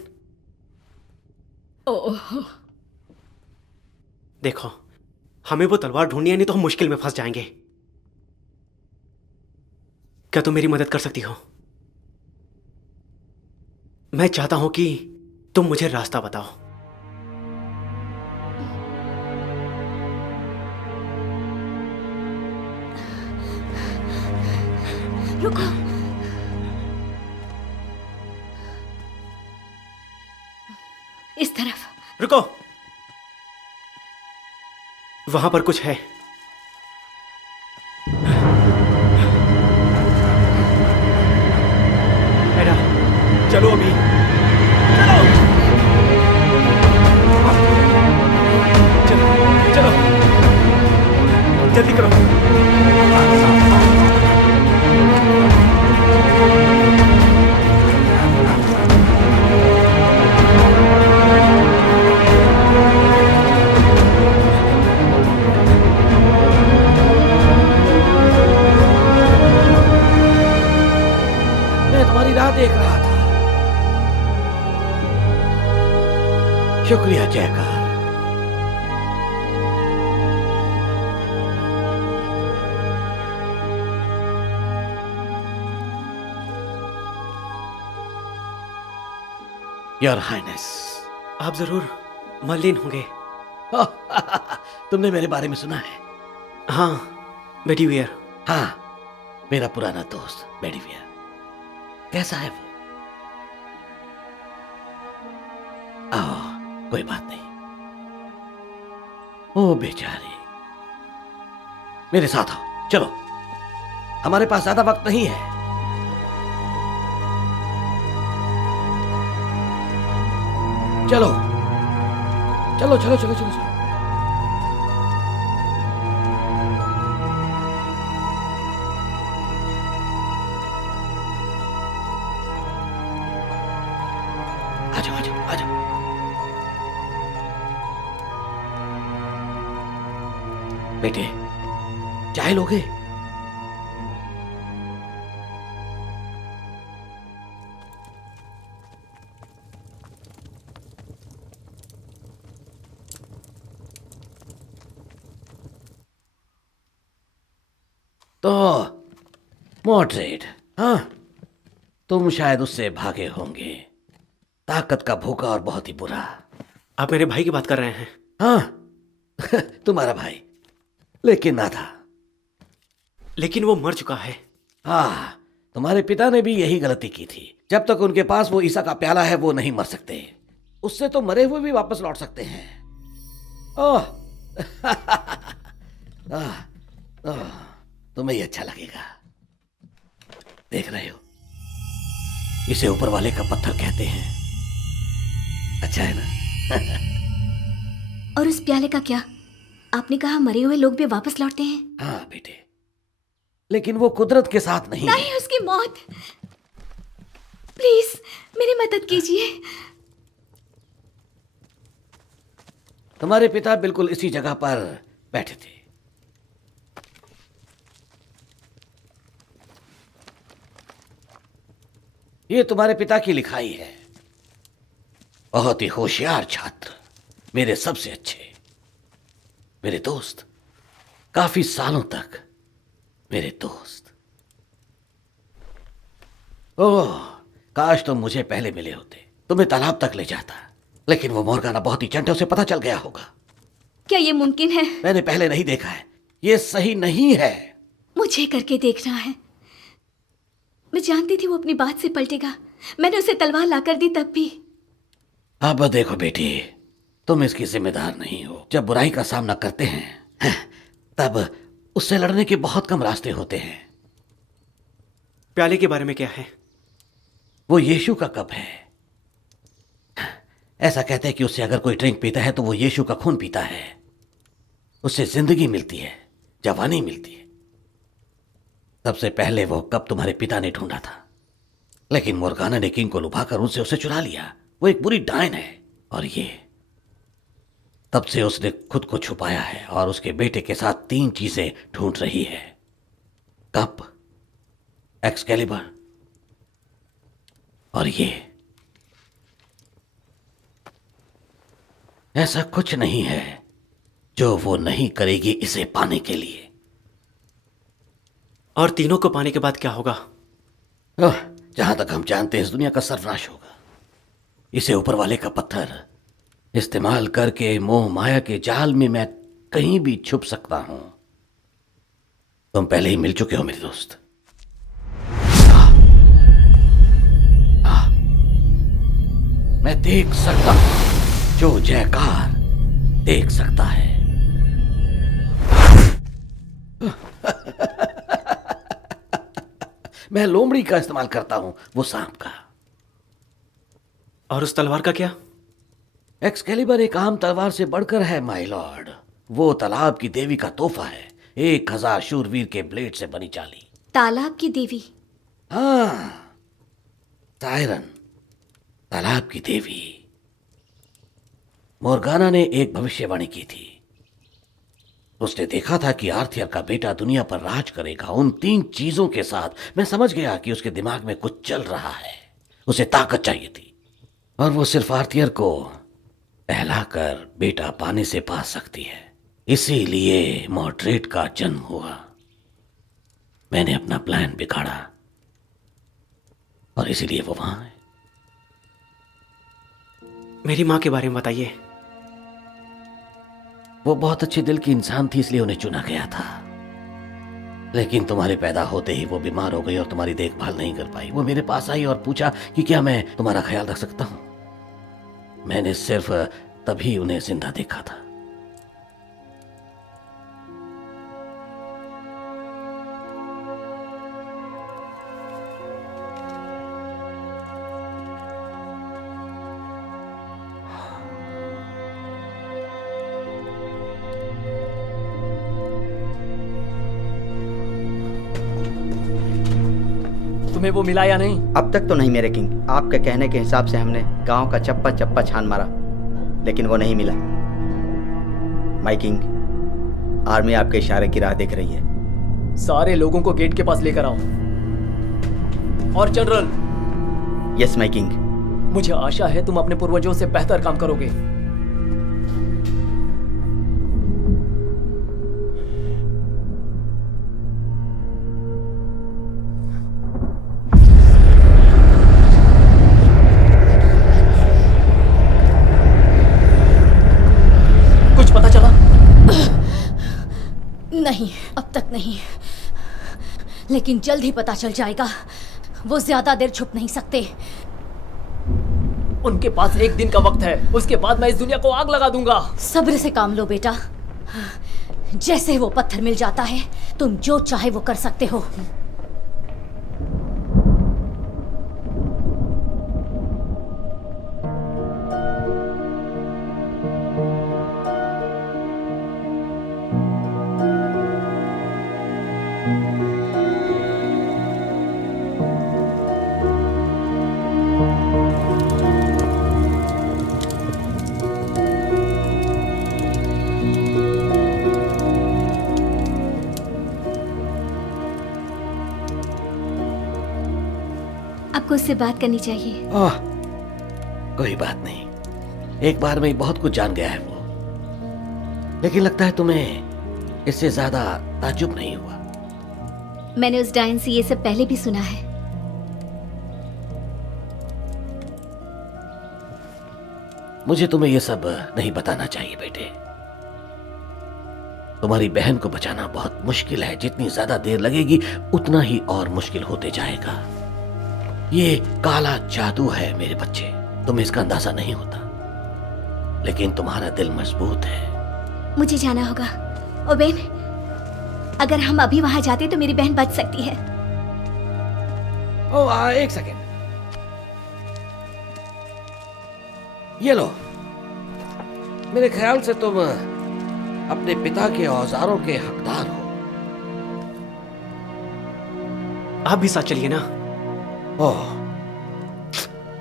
ओह, देखो, हमें वो तलवार ढूंढनी है, नहीं तो हम मुश्किल में फंस जाएंगे। क्या तुम मेरी मदद कर सकती हो? मैं चाहता हूं कि तुम मुझे रास्ता बताओ। रुको। इस तरफ। रुको, वहां पर कुछ है। एडा, चलो अभी, चलो, चलो, चलो, जल्दी करो। राह देख रहा था। शुक्रिया जयकार। Your highness. आप जरूर मलिन होंगे। तुमने मेरे बारे में सुना है? हाँ, बेडीवियर। हाँ, मेरा पुराना दोस्त बेडीवियर। कैसा है वो? कोई बात नहीं। ओ बेचारी, मेरे साथ आओ, चलो, हमारे पास ज्यादा वक्त नहीं है। चलो चलो चलो चलो चलो, चलो। बेटे, चाय लोगे? तो मॉड्रेट, हाँ, तुम शायद उससे भागे होंगे। ताकत का भूखा और बहुत ही बुरा। आप मेरे भाई की बात कर रहे हैं? हाँ तुम्हारा भाई, लेकिन आधा। लेकिन वो मर चुका है। हाँ, तुम्हारे पिता ने भी यही गलती की थी। जब तक उनके पास वो ईसा का प्याला है वो नहीं मर सकते। उससे तो मरे हुए भी वापस लौट सकते हैं। ओह तुम्हें ये अच्छा लगेगा। देख रहे हो, इसे ऊपर वाले का पत्थर कहते हैं। अच्छा है ना? और उस प्याले का क्या? आपने कहा मरे हुए लोग भी वापस लौटते हैं। हाँ बेटे, लेकिन वो कुदरत के साथ नहीं। नहीं, उसकी मौत। प्लीज मेरी मदद कीजिए। तुम्हारे पिता बिल्कुल इसी जगह पर बैठे थे। ये तुम्हारे पिता की लिखाई है। बहुत ही होशियार छात्र, मेरे सबसे अच्छे, मेरे दोस्त, काफी सालों तक मेरे दोस्त। ओह, काश तुम मुझे पहले मिले होते, तुम्हें तालाब तक ले जाता। लेकिन वो मोर्गाना बहुत ही चंटे, उसे पता चल गया होगा। क्या ये मुमकिन है? मैंने पहले नहीं देखा है, ये सही नहीं है। मुझे करके देखना है। मैं जानती थी वो अपनी बात से पलटेगा। मैंने उसे तलवार लाकर दी तब भी। अब देखो बेटी, तुम इसकी जिम्मेदार नहीं हो। जब बुराई का सामना करते हैं तब उससे लड़ने के बहुत कम रास्ते होते हैं। प्याले के बारे में क्या है? वो यीशु का कप है। ऐसा कहते हैं कि उससे अगर कोई ड्रिंक पीता है तो वो यीशु का खून पीता है। उससे जिंदगी मिलती है, जवानी मिलती है। सबसे पहले वो कप तुम्हारे पिता ने ढूंढा था, लेकिन मोर्गाना ने किंग को लुभाकर उनसे उसे चुरा लिया। वो एक बुरी डायन है, और ये तब से उसने खुद को छुपाया है और उसके बेटे के साथ 3 चीजें ढूंढ रही है: कप, एक्सकैलिबर और ये। ऐसा कुछ नहीं है जो वो नहीं करेगी इसे पाने के लिए। और तीनों को पाने के बाद क्या होगा? जहां तक हम जानते हैं इस दुनिया का सर्वनाश होगा। इसे ऊपर वाले का पत्थर इस्तेमाल करके मोह माया के जाल में मैं कहीं भी छुप सकता हूं। तुम पहले ही मिल चुके हो मेरे दोस्त। मैं देख सकता हूं जो जयकार देख सकता है। मैं लोमड़ी का इस्तेमाल करता हूं, वो सांप का। और उस तलवार का क्या? एक्सकैलिबर एक आम तलवार से बढ़कर है माय लॉर्ड। वो तालाब की देवी का तोहफा है, 1000 शूरवीर के ब्लेड से बनी चाली। तालाब की देवी? हाँ, सायरन, तालाब की देवी। मोर्गाना ने एक भविष्यवाणी की थी। उसने देखा था कि आर्थियर का बेटा दुनिया पर राज करेगा उन 3 चीजों के साथ। मैं समझ गया कि उसके दिमाग में कुछ चल रहा है। उसे ताकत चाहिए थी, और वो सिर्फ आर्थियर को बहलाकर बेटा पाने से पा सकती है। इसीलिए मॉड्रेट का जन्म हुआ। मैंने अपना प्लान बिगाड़ा, और इसीलिए वो वहां है। मेरी माँ के बारे में बताइए। वो बहुत अच्छे दिल की इंसान थी, इसलिए उन्हें चुना गया था। लेकिन तुम्हारे पैदा होते ही वो बीमार हो गई और तुम्हारी देखभाल नहीं कर पाई। वो मेरे पास आई और पूछा कि क्या मैं तुम्हारा ख्याल रख सकता हूं। मैंने सिर्फ तभी उन्हें जिंदा देखा था। तुम्हें वो मिला या नहीं? अब तक तो नहीं मेरे किंग। आपके कहने के हिसाब से हमने गांव का चप्पा चप्पा छान मारा, लेकिन वो नहीं मिला। माय किंग, आर्मी आपके इशारे की राह देख रही है। सारे लोगों को गेट के पास लेकर आओ। और जनरल। Yes my king. मुझे आशा है तुम अपने पूर्वजों से बेहतर काम करोगे। नहीं, लेकिन जल्द ही पता चल जाएगा। वो ज्यादा देर छुप नहीं सकते। उनके पास 1 दिन का वक्त है, उसके बाद मैं इस दुनिया को आग लगा दूंगा। सब्र से काम लो बेटा। जैसे वो पत्थर मिल जाता है, तुम जो चाहे वो कर सकते हो। आपको उससे बात करनी चाहिए। ओह, कोई बात नहीं। एक बार में ही बहुत कुछ जान गया है वो। लेकिन लगता है तुम्हें इससे ज्यादा ताज्जुब नहीं हुआ। मैंने उस डायन से ये सब पहले भी सुना है। मुझे तुम्हें ये सब नहीं बताना चाहिए बेटे। तुम्हारी बहन को बचाना बहुत मुश्किल है। जितनी ज्यादा देर लगेगी उतना ही और मुश्किल होते जाएगा। ये काला जादू है मेरे बच्चे, तुम्हें इसका अंदाजा नहीं होता। लेकिन तुम्हारा दिल मजबूत है। मुझे जाना होगा। ओ बहन, अगर हम अभी वहां जाते तो मेरी बहन बच सकती है। ओह, एक सेकेंड। ये लो, मेरे ख्याल से तुम अपने पिता के औजारों के हकदार हो। आप भी साथ चलिए ना। ओह,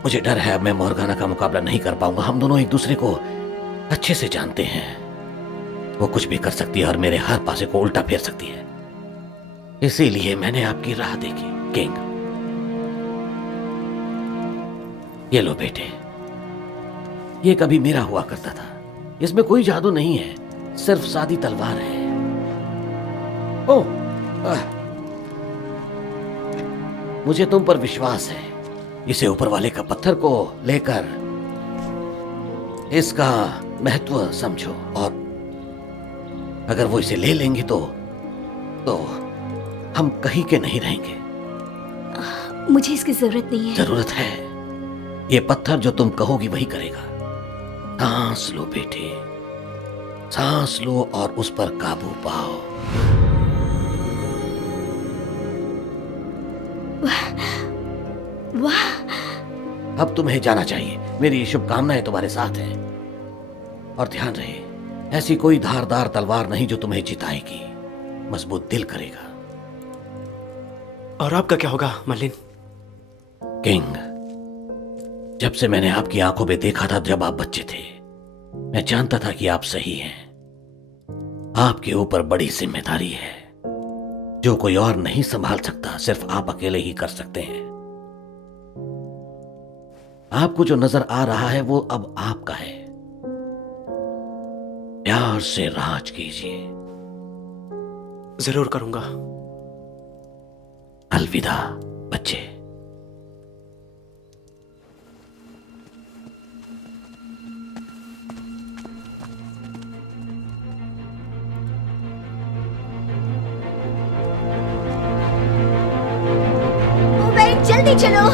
मुझे डर है अब मैं मोर्गाना का मुकाबला नहीं कर पाऊंगा। हम दोनों एक दूसरे को अच्छे से जानते हैं। वो कुछ भी कर सकती है और मेरे हर पासे को उल्टा फेर सकती है। इसीलिए मैंने आपकी राह देखी किंग। ये लो बेटे, ये कभी मेरा हुआ करता था। इसमें कोई जादू नहीं है, सिर्फ सादी तलवार है। ओह, मुझे तुम पर विश्वास है। इसे ऊपर वाले का पत्थर को लेकर इसका महत्व समझो, और अगर वो इसे ले लेंगे तो हम कहीं के नहीं रहेंगे। मुझे इसकी जरूरत नहीं है। जरूरत है। ये पत्थर जो तुम कहोगी वही करेगा। सांस लो बेटे, सांस लो और उस पर काबू पाओ। वाह, अब तुम्हें जाना चाहिए। मेरी शुभकामनाएं तुम्हारे साथ हैं। और ध्यान रहे, ऐसी कोई धारदार तलवार नहीं जो तुम्हें जिताएगी, मजबूत दिल करेगा। और आपका क्या होगा मर्लिन? किंग, जब से मैंने आपकी आंखों में देखा था जब आप बच्चे थे, मैं जानता था कि आप सही हैं। आपके ऊपर बड़ी जिम्मेदारी है जो कोई और नहीं संभाल सकता, सिर्फ आप अकेले ही कर सकते हैं। आपको जो नजर आ रहा है वो अब आपका है। प्यार से राज कीजिए। जरूर करूंगा। अलविदा बच्चे। ओ बहन, जल्दी चलो।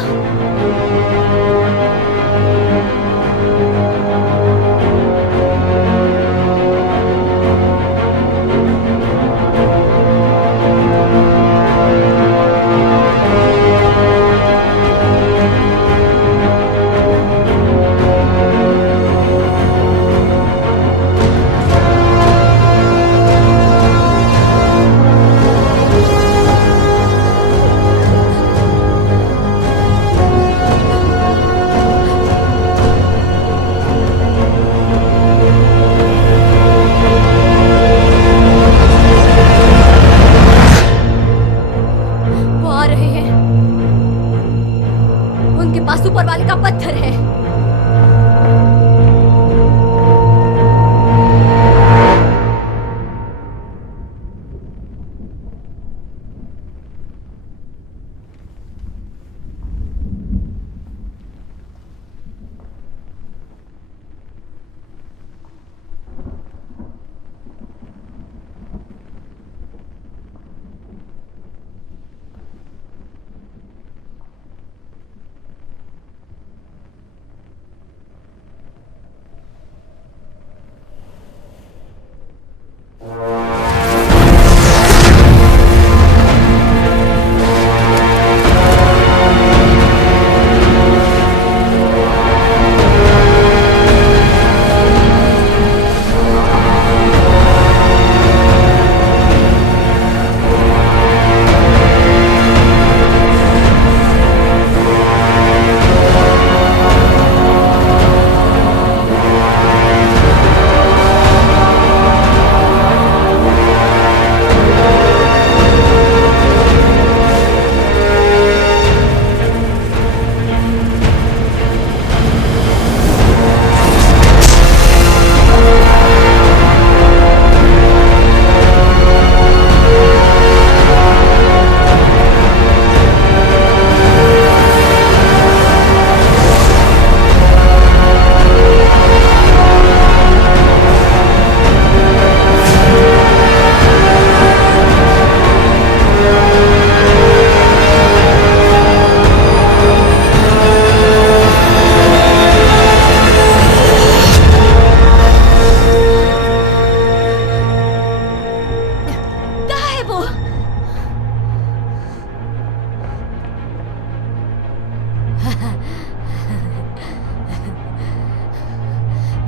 ऊपर वाले का पत्थर है।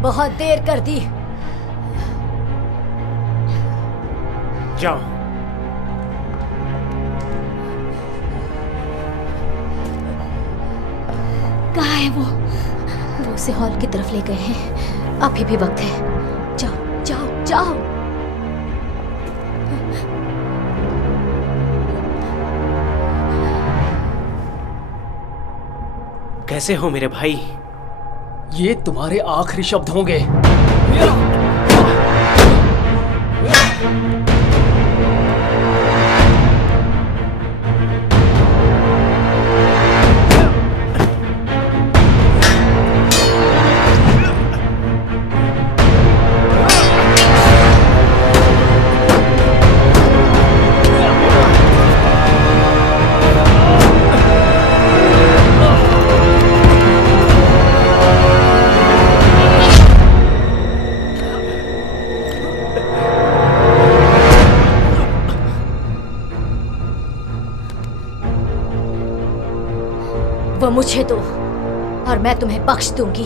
बहुत देर कर दी। जाओ। कहाँ है वो? वो उसे हॉल की तरफ ले गए हैं। अभी भी वक्त है। जाओ जाओ जाओ। कैसे हो मेरे भाई? ये तुम्हारे आखिरी शब्द होंगे। वो मुझे दो और मैं तुम्हें बख्श दूंगी।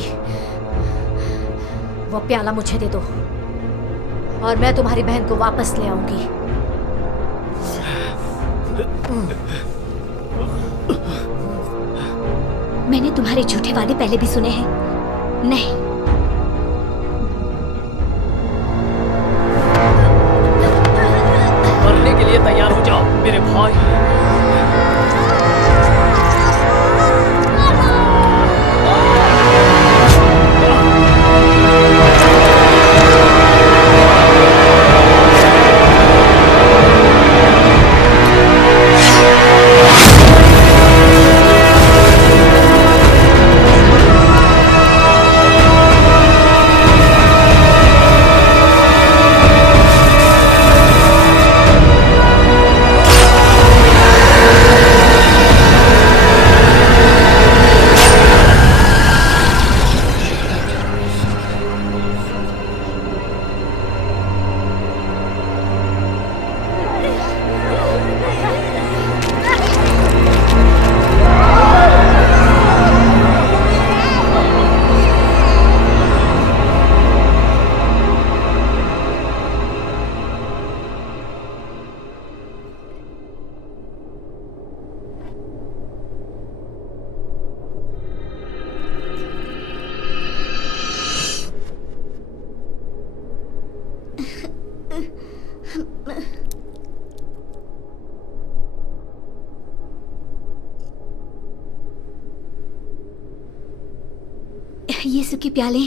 वो प्याला मुझे दे दो और मैं तुम्हारी बहन को वापस ले आऊंगी। मैंने तुम्हारे झूठे वादे पहले भी सुने हैं। नहीं, मरने के लिए तैयार हो जाओ मेरे भाई। यीशु के प्याले,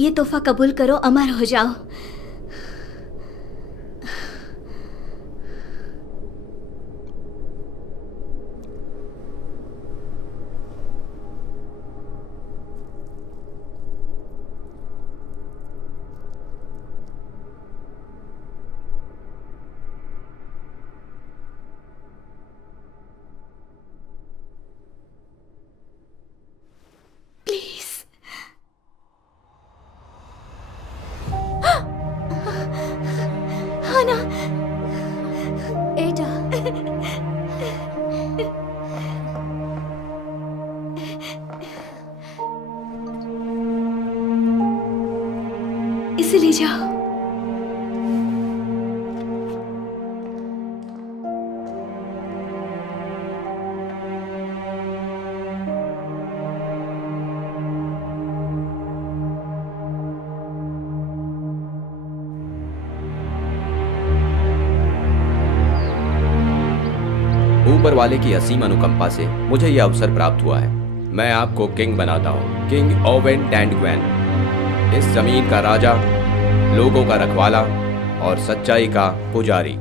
ये तोहफा कबूल करो, अमर हो जाओ। इसे ले जाओ। ऊपर वाले की असीम अनुकंपा से मुझे यह अवसर प्राप्त हुआ है। मैं आपको किंग बनाता हूँ, किंग ओवेन डैंडग्वैन, इस जमीन का राजा, लोगों का रखवाला और सच्चाई का पुजारी।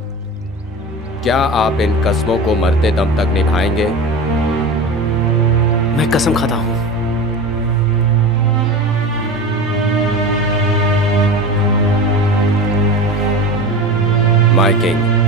क्या आप इन कस्मों को मरते दम तक निभाएंगे? मैं कसम खाता हूँ। My king.